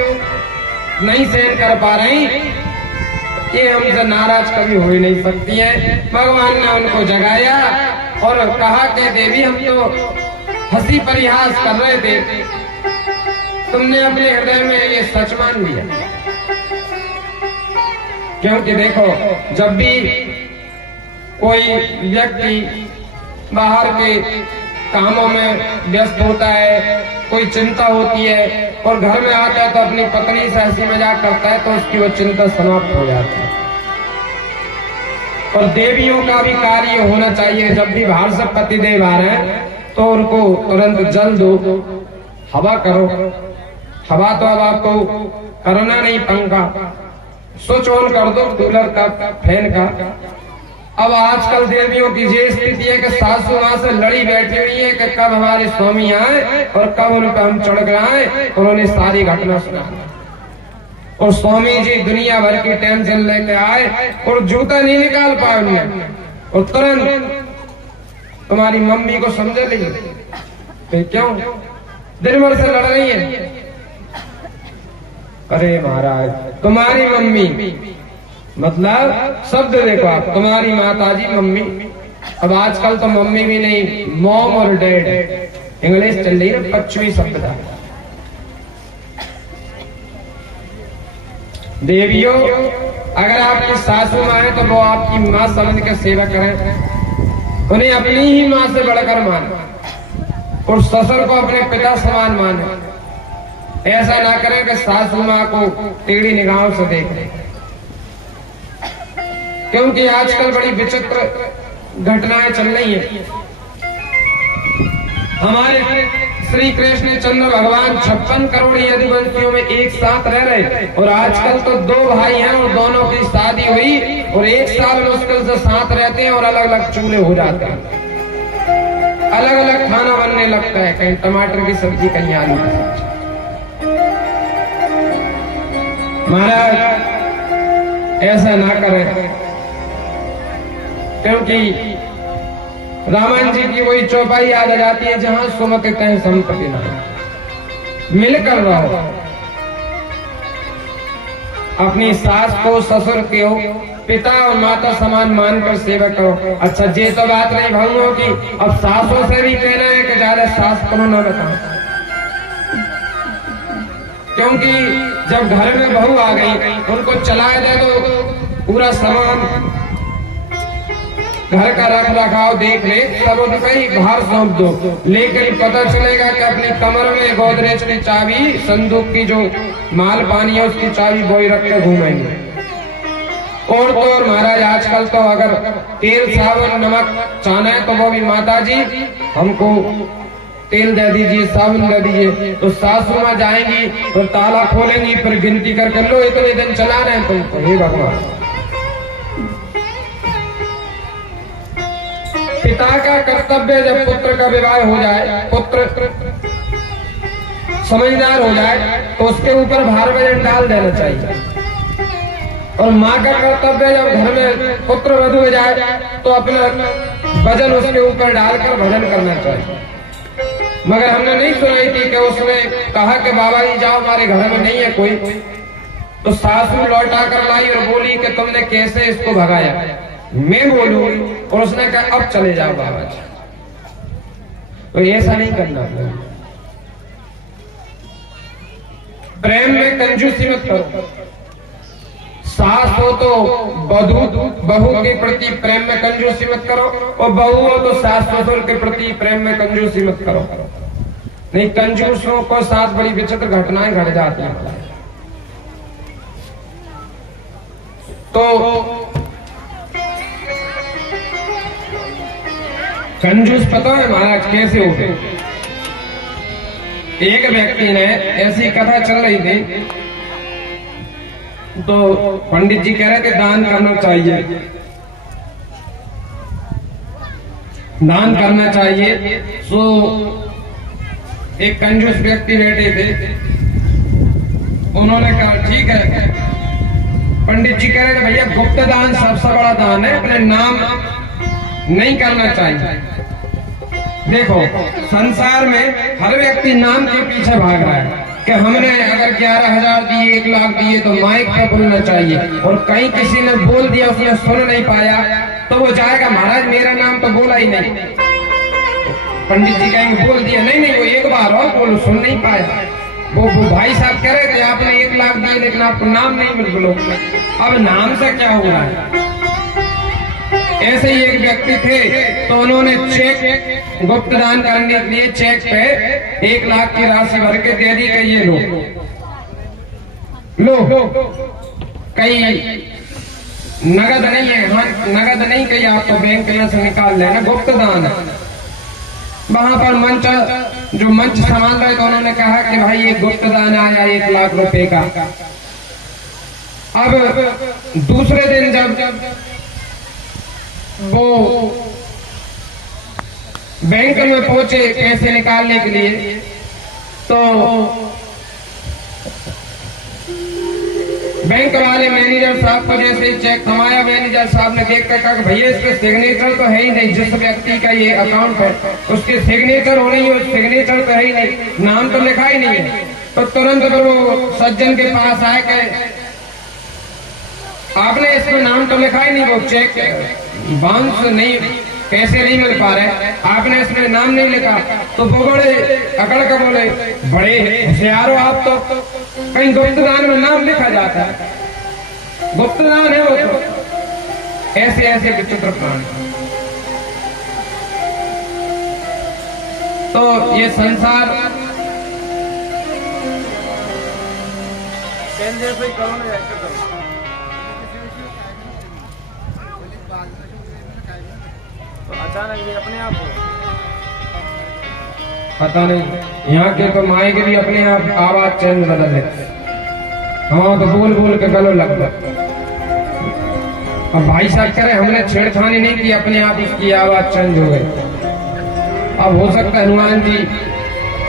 नहीं सहन कर पा रही, ये हमसे नाराज कभी हो ही नहीं सकती है। भगवान ने उनको जगाया और कहा कि देवी हम तो हंसी परिहास कर रहे थे, तुमने अपने हृदय में ये सच मान लिया। क्योंकि देखो जब भी कोई व्यक्ति बाहर के कामों में व्यस्त होता है, कोई चिंता होती है और घर में आता है तो अपनी पत्नी से हंसी मजाक करता है तो उसकी वो चिंता समाप्त हो जाती है। और देवियों का भी कार्य होना चाहिए, जब भी बाहर से पतिदेव आ रहे हैं तो उनको तुरंत जल दो, हवा करो। हवा तो अब आपको करना नहीं, पंखा स्विच ऑन कर दो, कूलर का, फैन का। अब आजकल देवियों की ये स्थिति है कि सासू माँ से लड़ी बैठी हुई है कि कब हमारे स्वामी आए और कब उन पर हम चढ़ आए, और उन्हें सारी घटना सुना। और स्वामी जी दुनिया भर की टेंशन लेके आए और जूता नहीं निकाल पाए उन्हें, और तुरंत तुम्हारी मम्मी को समझ ली क्यों दिन भर से लड़ रही है। अरे महाराज तुम्हारी मम्मी मतलब शब्द देखो आप, तुम्हारी माताजी मम्मी। अब आजकल तो मम्मी भी नहीं, मॉम और डैड इंग्लिश चल रही है, पश्चिमी शब्द था। देवियों अगर आपकी सासू माँ है तो वो आपकी माँ समझ के सेवा करें, उन्हें अपनी ही माँ से बढ़कर माने, और ससुर को अपने पिता समान माने। ऐसा ना करें कि सासू माँ को टेढ़ी निगाहों से देखें, क्योंकि आजकल बड़ी विचित्र घटनाएं चल रही हैं। हमारे श्री कृष्ण चंद्र भगवान 56 करोड़ यदुवंशियों में एक साथ रह रहे, और आजकल तो 2 भाई हैं और दोनों की शादी हुई और 1 साल मुश्किल से साथ रहते हैं और अलग अलग चूल्हे हो जाते हैं, अलग अलग खाना बनने लगता है, कहीं टमाटर की सब्जी, कहीं आलू की सब्जी। महाराज ऐसा ना करें, क्योंकि रामायण जी की वही चौपाई याद आ जाती है, जहां सुमत कहीं संपत्ति ना, मिलकर रहो। अपनी सास को, ससुर को पिता और माता समान मानकर सेवा करो। अच्छा ये तो बात नहीं भाइयों की, अब सासों से भी कहना है कि ज्यादा सास को ना बताओ, क्योंकि जब घर में बहू आ गई उनको चलाए दे दो, पूरा सामान घर का रख रखाव देख ले, तब उनको ही बाहर सौंप दो, लेकिन पता चलेगा कि अपनी कमर में गोदरेज की चाबी, संदूक की जो माल पानी है उसकी चाबी बोई रख के घूमेंगे। और तो और महाराज आजकल तो अगर तेल साबुन नमक चाहना है तो वो भी माता जी हमको तेल दे दीजिए, साबुन दे दीजिए, तो सासू माँ जाएंगी और ताला खोलेंगी, फिर गिनती करके लो इतने दिन चला रहे हैं तुमको। हे भगवान, पिता का कर्तव्य जब पुत्र का विवाह हो जाए, पुत्र समझदार हो जाए तो उसके ऊपर भार वजन डाल देना चाहिए। और माँ का कर्तव्य जब घर में पुत्र वधू हो जाए तो अपना वजन उसके ऊपर डालकर भजन करना चाहिए। मगर हमने नहीं सुनाई थी कि उसने कहा कि बाबा जी जाओ, हमारे घर में नहीं है कोई। तो सासू लौटा कर लाई और बोली कि तुमने कैसे इसको भगाया? मैं बोलूंगी। और उसने कहा अब चले जाओ बाबा जी। तो ऐसा नहीं करना। प्रेम में कंजूसी मत करो। सास हो तो बहू के प्रति प्रेम में कंजूसी मत करो, और बहू हो तो सास ससुर के प्रति प्रेम में कंजूसी मत करो। नहीं, कंजूसों को साथ बड़ी विचित्र घटनाएं घट जाती हैं। तो कंजूस पता है महाराज कैसे होते? एक व्यक्ति ने, ऐसी कथा चल रही थी, तो पंडित जी कह रहे थे दान करना चाहिए, दान करना चाहिए। सो एक कंजूस व्यक्ति बैठे थे, उन्होंने कहा ठीक है। पंडित जी कह रहे थे भैया गुप्त दान सबसे बड़ा दान है, अपने नाम नहीं करना चाहिए। देखो संसार में हर व्यक्ति नाम के पीछे भाग रहा है कि हमने अगर 11,000 दिए, 1 लाख दिए तो माइक पे बोलना चाहिए। और कहीं किसी ने बोल दिया, उसने सुन नहीं पाया, तो वो जाएगा महाराज मेरा नाम तो बोला ही नहीं। पंडित जी कहेंगे बोल दिया, नहीं नहीं वो एक बार और बोलो, सुन नहीं पाया। वो भाई साहब कह रहे थे आपने 1 लाख दिए लेकिन आपको नाम नहीं बोलो। अब नाम से क्या हो रहा है? ऐसे ही एक व्यक्ति थे, तो उन्होंने चेक गुप्त दान करने के लिए चेक पे 1 लाख की राशि भर के दे दी कि ये लो। कहीं नगद नहीं है, हाँ नगद नहीं, कहीं आपको बैंक में से निकाल लेना, गुप्त दान है। वहां पर मंच संभाल रहे तो उन्होंने कहा कि भाई ये गुप्त दान आया 1 लाख रुपए का। अब दूसरे दिन जब वो बैंक में पहुंचे पैसे निकालने के लिए, तो बैंक वाले मैनेजर साहब को जैसे ही चेक थमाया, मैनेजर साहब ने देख कर कहा भैया इसके सिग्नेचर तो है ही नहीं, जिस व्यक्ति का ये अकाउंट है उसके सिग्नेचर होनी है, सिग्नेचर तो है ही नहीं, नाम तो लिखा ही नहीं है। तो तुरंत फिर वो सज्जन के पास आए कि आपने इसमें नाम तो लिखा ही नहीं, वो चेक बाउंस नहीं, पैसे नहीं मिल पा रहे, आपने इसमें नाम नहीं लिखा। तो वो बड़े अकड़ कर बोले बड़े होशियार हो आप, तो कहीं गुप्त दान में नाम लिखा जाता है, गुप्त दान है वो तो। ऐसे ऐसे विचित्र प्राण। तो ये संसार तो अचानक भी अपने आप पता नहीं, यहाँ के तो माए के भी अपने आप आवाज चेंज बदल लेते, हाँ तो बोल बोल के गलो लग गया। अब भाई साहब कह रहे हमने छेड़छाड़ी नहीं की, अपने आप इसकी आवाज चेंज हो गई। अब हो सकता है हनुमान जी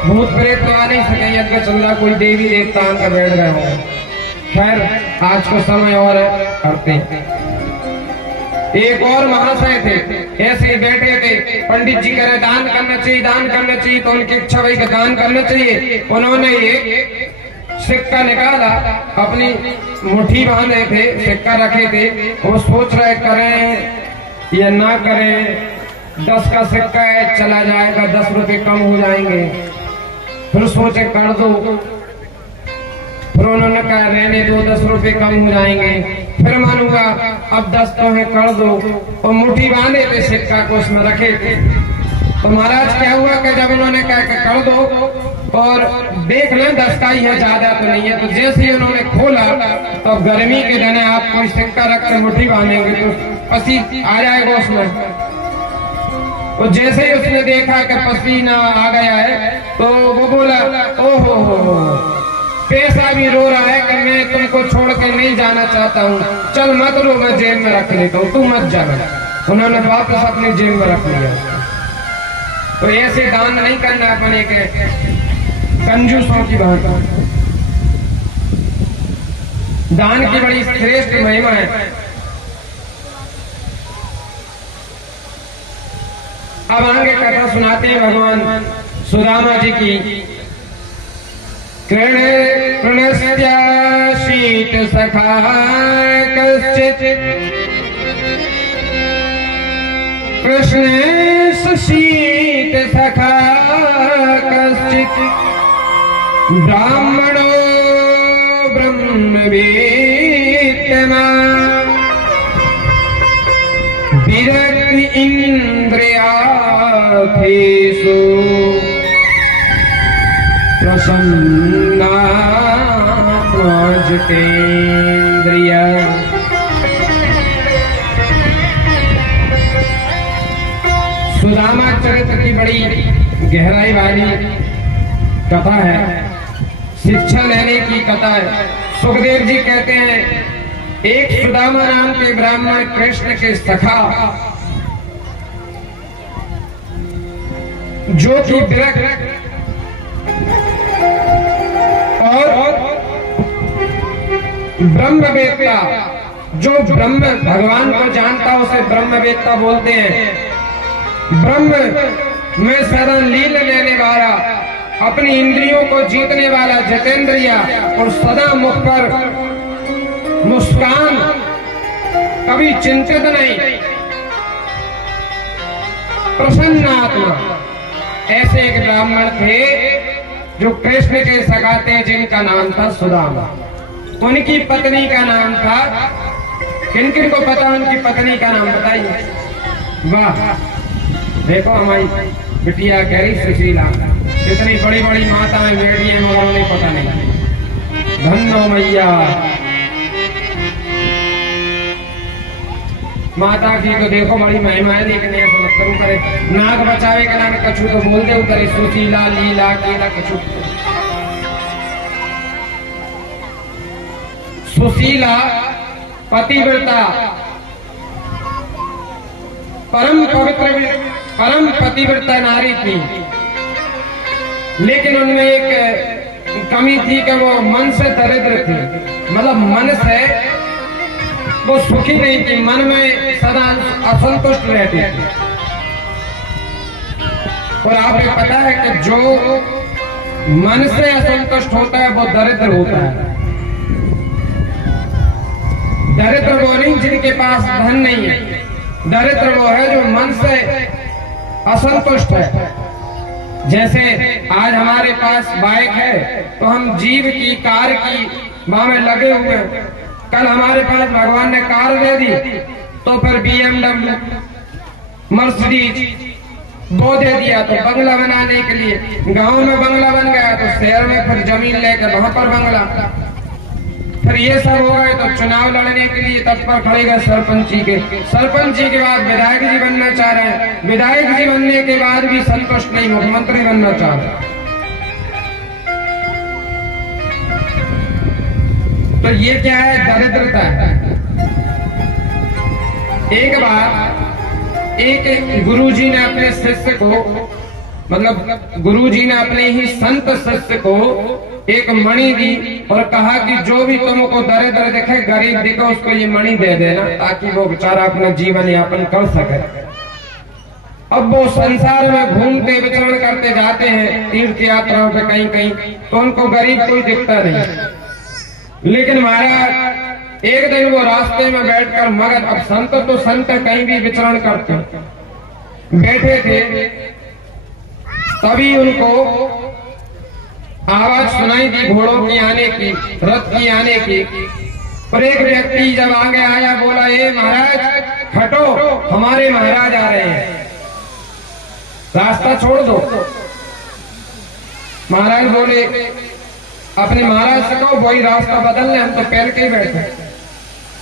भूत प्रेत तो आ नहीं सके, यज्ञ चल रहा, कोई देवी देवता आकर बैठ गए हों। खैर आज को समय और करते हैं। एक और महाशय थे, ऐसे ही बैठे थे, पंडित जी कह रहे दान करना चाहिए, दान करना चाहिए, तो उनकी इच्छा हुई कि दान करना चाहिए। उन्होंने एक सिक्का निकाला, अपनी मुट्ठी बांधे थे, सिक्का रखे थे, वो सोच रहे करें या ना करें, 10 का सिक्का है चला जाएगा, 10 रुपए कम हो जाएंगे। फिर सोचे कर दो, फिर उन्होंने कहा रहने दो, 10 रुपए कम हो जाएंगे। फिर मानूंगा, अब 10 तो है कर दो, और मुट्ठी बांधे थे सिक्का को उसमें रखे थे। तो महाराज क्या हुआ कि जब उन्होंने कहा कि कर दो और देख लें 10 का ही है, ज्यादा तो नहीं है, तो जैसे ही उन्होंने खोला तो गर्मी के दिन आप कोई सिक्का रखकर मुट्ठी बांधेंगे तो पसी आ जाएगा उसमें। और जैसे ही उसने देखा कि पसीना आ गया है तो वो बोला ओहो पैसा भी रो रहा है कि मैं तुमको छोड़ के नहीं जाना चाहता हूँ, चल मत रो, मैं जेब में रख लेता हूँ, तू मत जाना। उन्होंने वापस अपनी जेब में रख लिया। तो ऐसे दान नहीं करना अपन एक कंजूसों की बात। दान की बड़ी श्रेष्ठ महिमा है। अब आगे कथा सुनाते हैं भगवान सुदामा जी की। कृणस्त्याशीत सखा कश्चित् कृष्ण सुशीत सखा कश्चित् ब्राह्मणो ब्रह्मवेत्तमान् विरक्ति इंद्रियार्थेषु प्रसन्नात्मा जितेन्द्रिय। सुदामा चरित्र की बड़ी गहराई वाली कथा है, शिक्षा लेने की कथा है। सुखदेव जी कहते हैं एक सुदामा नाम के ब्राह्मण कृष्ण के सखा जो कि विरक्त और ब्रह्मवेत्ता, जो ब्रह्म भगवान को जानता उसे ब्रह्मवेत्ता बोलते हैं। ब्रह्म में सदा लीन लेने वाला, अपनी इंद्रियों को जीतने वाला जितेंद्रिय और सदा मुख पर मुस्कान, कभी चिंतित नहीं, प्रसन्न आत्मा। ऐसे एक ब्राह्मण थे जो कृष्ण के सखा थे, जिनका नाम था सुदामा। उनकी पत्नी का नाम था, किन किन को पता उनकी पत्नी का नाम बताइए। वाह, देखो हमारी बिटिया कह रही सुशीला। इतनी बड़ी बड़ी माताएं बैठी हैं मगर उन्हें पता नहीं। धन्नो मैया, माता की तो देखो बड़ी महिमा है, लेकिन ऐसा मत करो करे। नाग बचावे का नाम कछु तो बोल दे उतरे, सुशीला लीला केला कछु। सुशीला पतिव्रता, परम पवित्र, परम पतिव्रता नारी थी, लेकिन उनमें एक कमी थी कि वो मन से दरिद्र थी। मतलब मन से वो सुखी नहीं थी, मन में सदा असंतुष्ट रहती थी। और आपको पता है कि जो मन से असंतुष्ट होता है वो दरिद्र होता है। दरिद्र वो नहीं जिनके पास धन नहीं है, दरिद्र वो है जो मन से असंतुष्ट है। जैसे आज हमारे पास बाइक है तो हम जीव की कार की माँ में लगे हुए हैं। कल हमारे पास भगवान ने कार दे दी तो फिर BMW, मर्सिडीज वो दे दिया तो बंगला बनाने के लिए। गांव में बंगला बन गया तो शहर में फिर जमीन लेकर वहां पर बंगला। फिर ये सब हो गए तो चुनाव लड़ने के लिए तत्पर खड़े गए सरपंची के। सरपंची के बाद विधायक जी बनना चाह रहे हैं, विधायक जी बनने के बाद भी संतुष्ट नहीं, मुख्यमंत्री बनना चाह रहे हैं। तो ये क्या है? दरिद्रता है। एक बार एक गुरुजी ने अपने शिष्य को, मतलब गुरुजी ने अपने ही संत शिष्य को एक मणि दी और कहा कि जो भी तुमको दरिद्र दिखे, गरीब दिखे, उसको ये मणि दे देना ताकि वो बेचारा अपना जीवन यापन कर सके। अब वो संसार में घूमते विचरण करते जाते हैं तीर्थ यात्राओं पे कहीं कहीं, तो उनको गरीब कोई दिखता नहीं। लेकिन महाराज एक दिन वो रास्ते में बैठकर मगन, अब संत तो संत कहीं भी विचरण करते बैठे थे, तभी उनको आवाज सुनाई दी घोड़ों की आने की, रथ की आने की। पर एक व्यक्ति जब आगे आया बोला, ए महाराज हटो, हमारे महाराज आ रहे हैं, रास्ता छोड़ दो। महाराज बोले अपने महाराज से कहो वही रास्ता बदल ले, हम तो पैर के ही बैठे,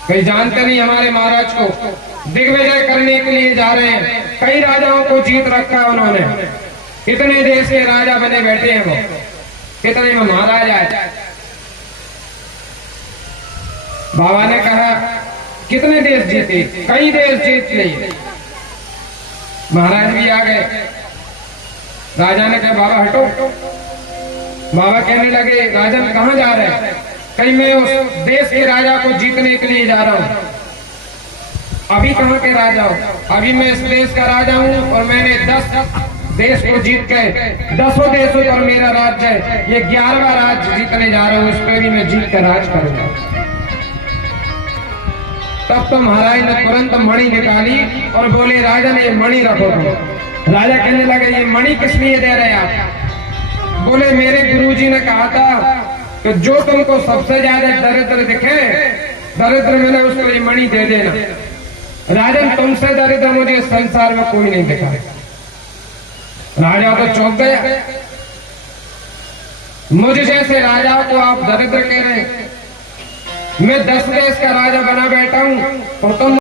कहीं जानते नहीं हमारे महाराज को दिग्विजय करने के लिए जा रहे हैं। कई राजाओं को जीत रखा है उन्होंने, कितने देश के राजा बने बैठे हैं वो, कितने में महाराज आए। बाबा ने कहा कितने देश जीते? कई देश जीत लिए। महाराज भी आ गए। राजा ने कहा बाबा हटो। बाबा कहने लगे राजन कहाँ जा रहे हैं? कहीं मैं उस देश के राजा को जीतने के लिए जा रहा हूँ। अभी कहाँ के राजा हो? अभी मैं इस देश का राजा हूँ और मैंने 10 देश को जीत के 10 देशों पर मेरा राज्य है। ये 11वां राज्य जीतने जा रहा हूँ, इस पे भी मैं जीत कर राज करूंगा। तब तो महाराज ने तुरंत मणि निकाली और बोले राजन ये मणि रखो। राजा कहने लगे ये मणि किस लिए दे रहे आप? बोले मेरे गुरुजी ने कहा था कि जो तुमको सबसे ज्यादा दरिद्र दिखे दरिद्र मैंने उसको ये मणि दे देना। राजन तुमसे दरिद्र मुझे संसार में कोई नहीं दिखा। राजा तो चौंक गया, मुझे जैसे राजा को आप दरिद्र कह रहे हैं? मैं 10 देश का राजा बना बैठा हूं और तुम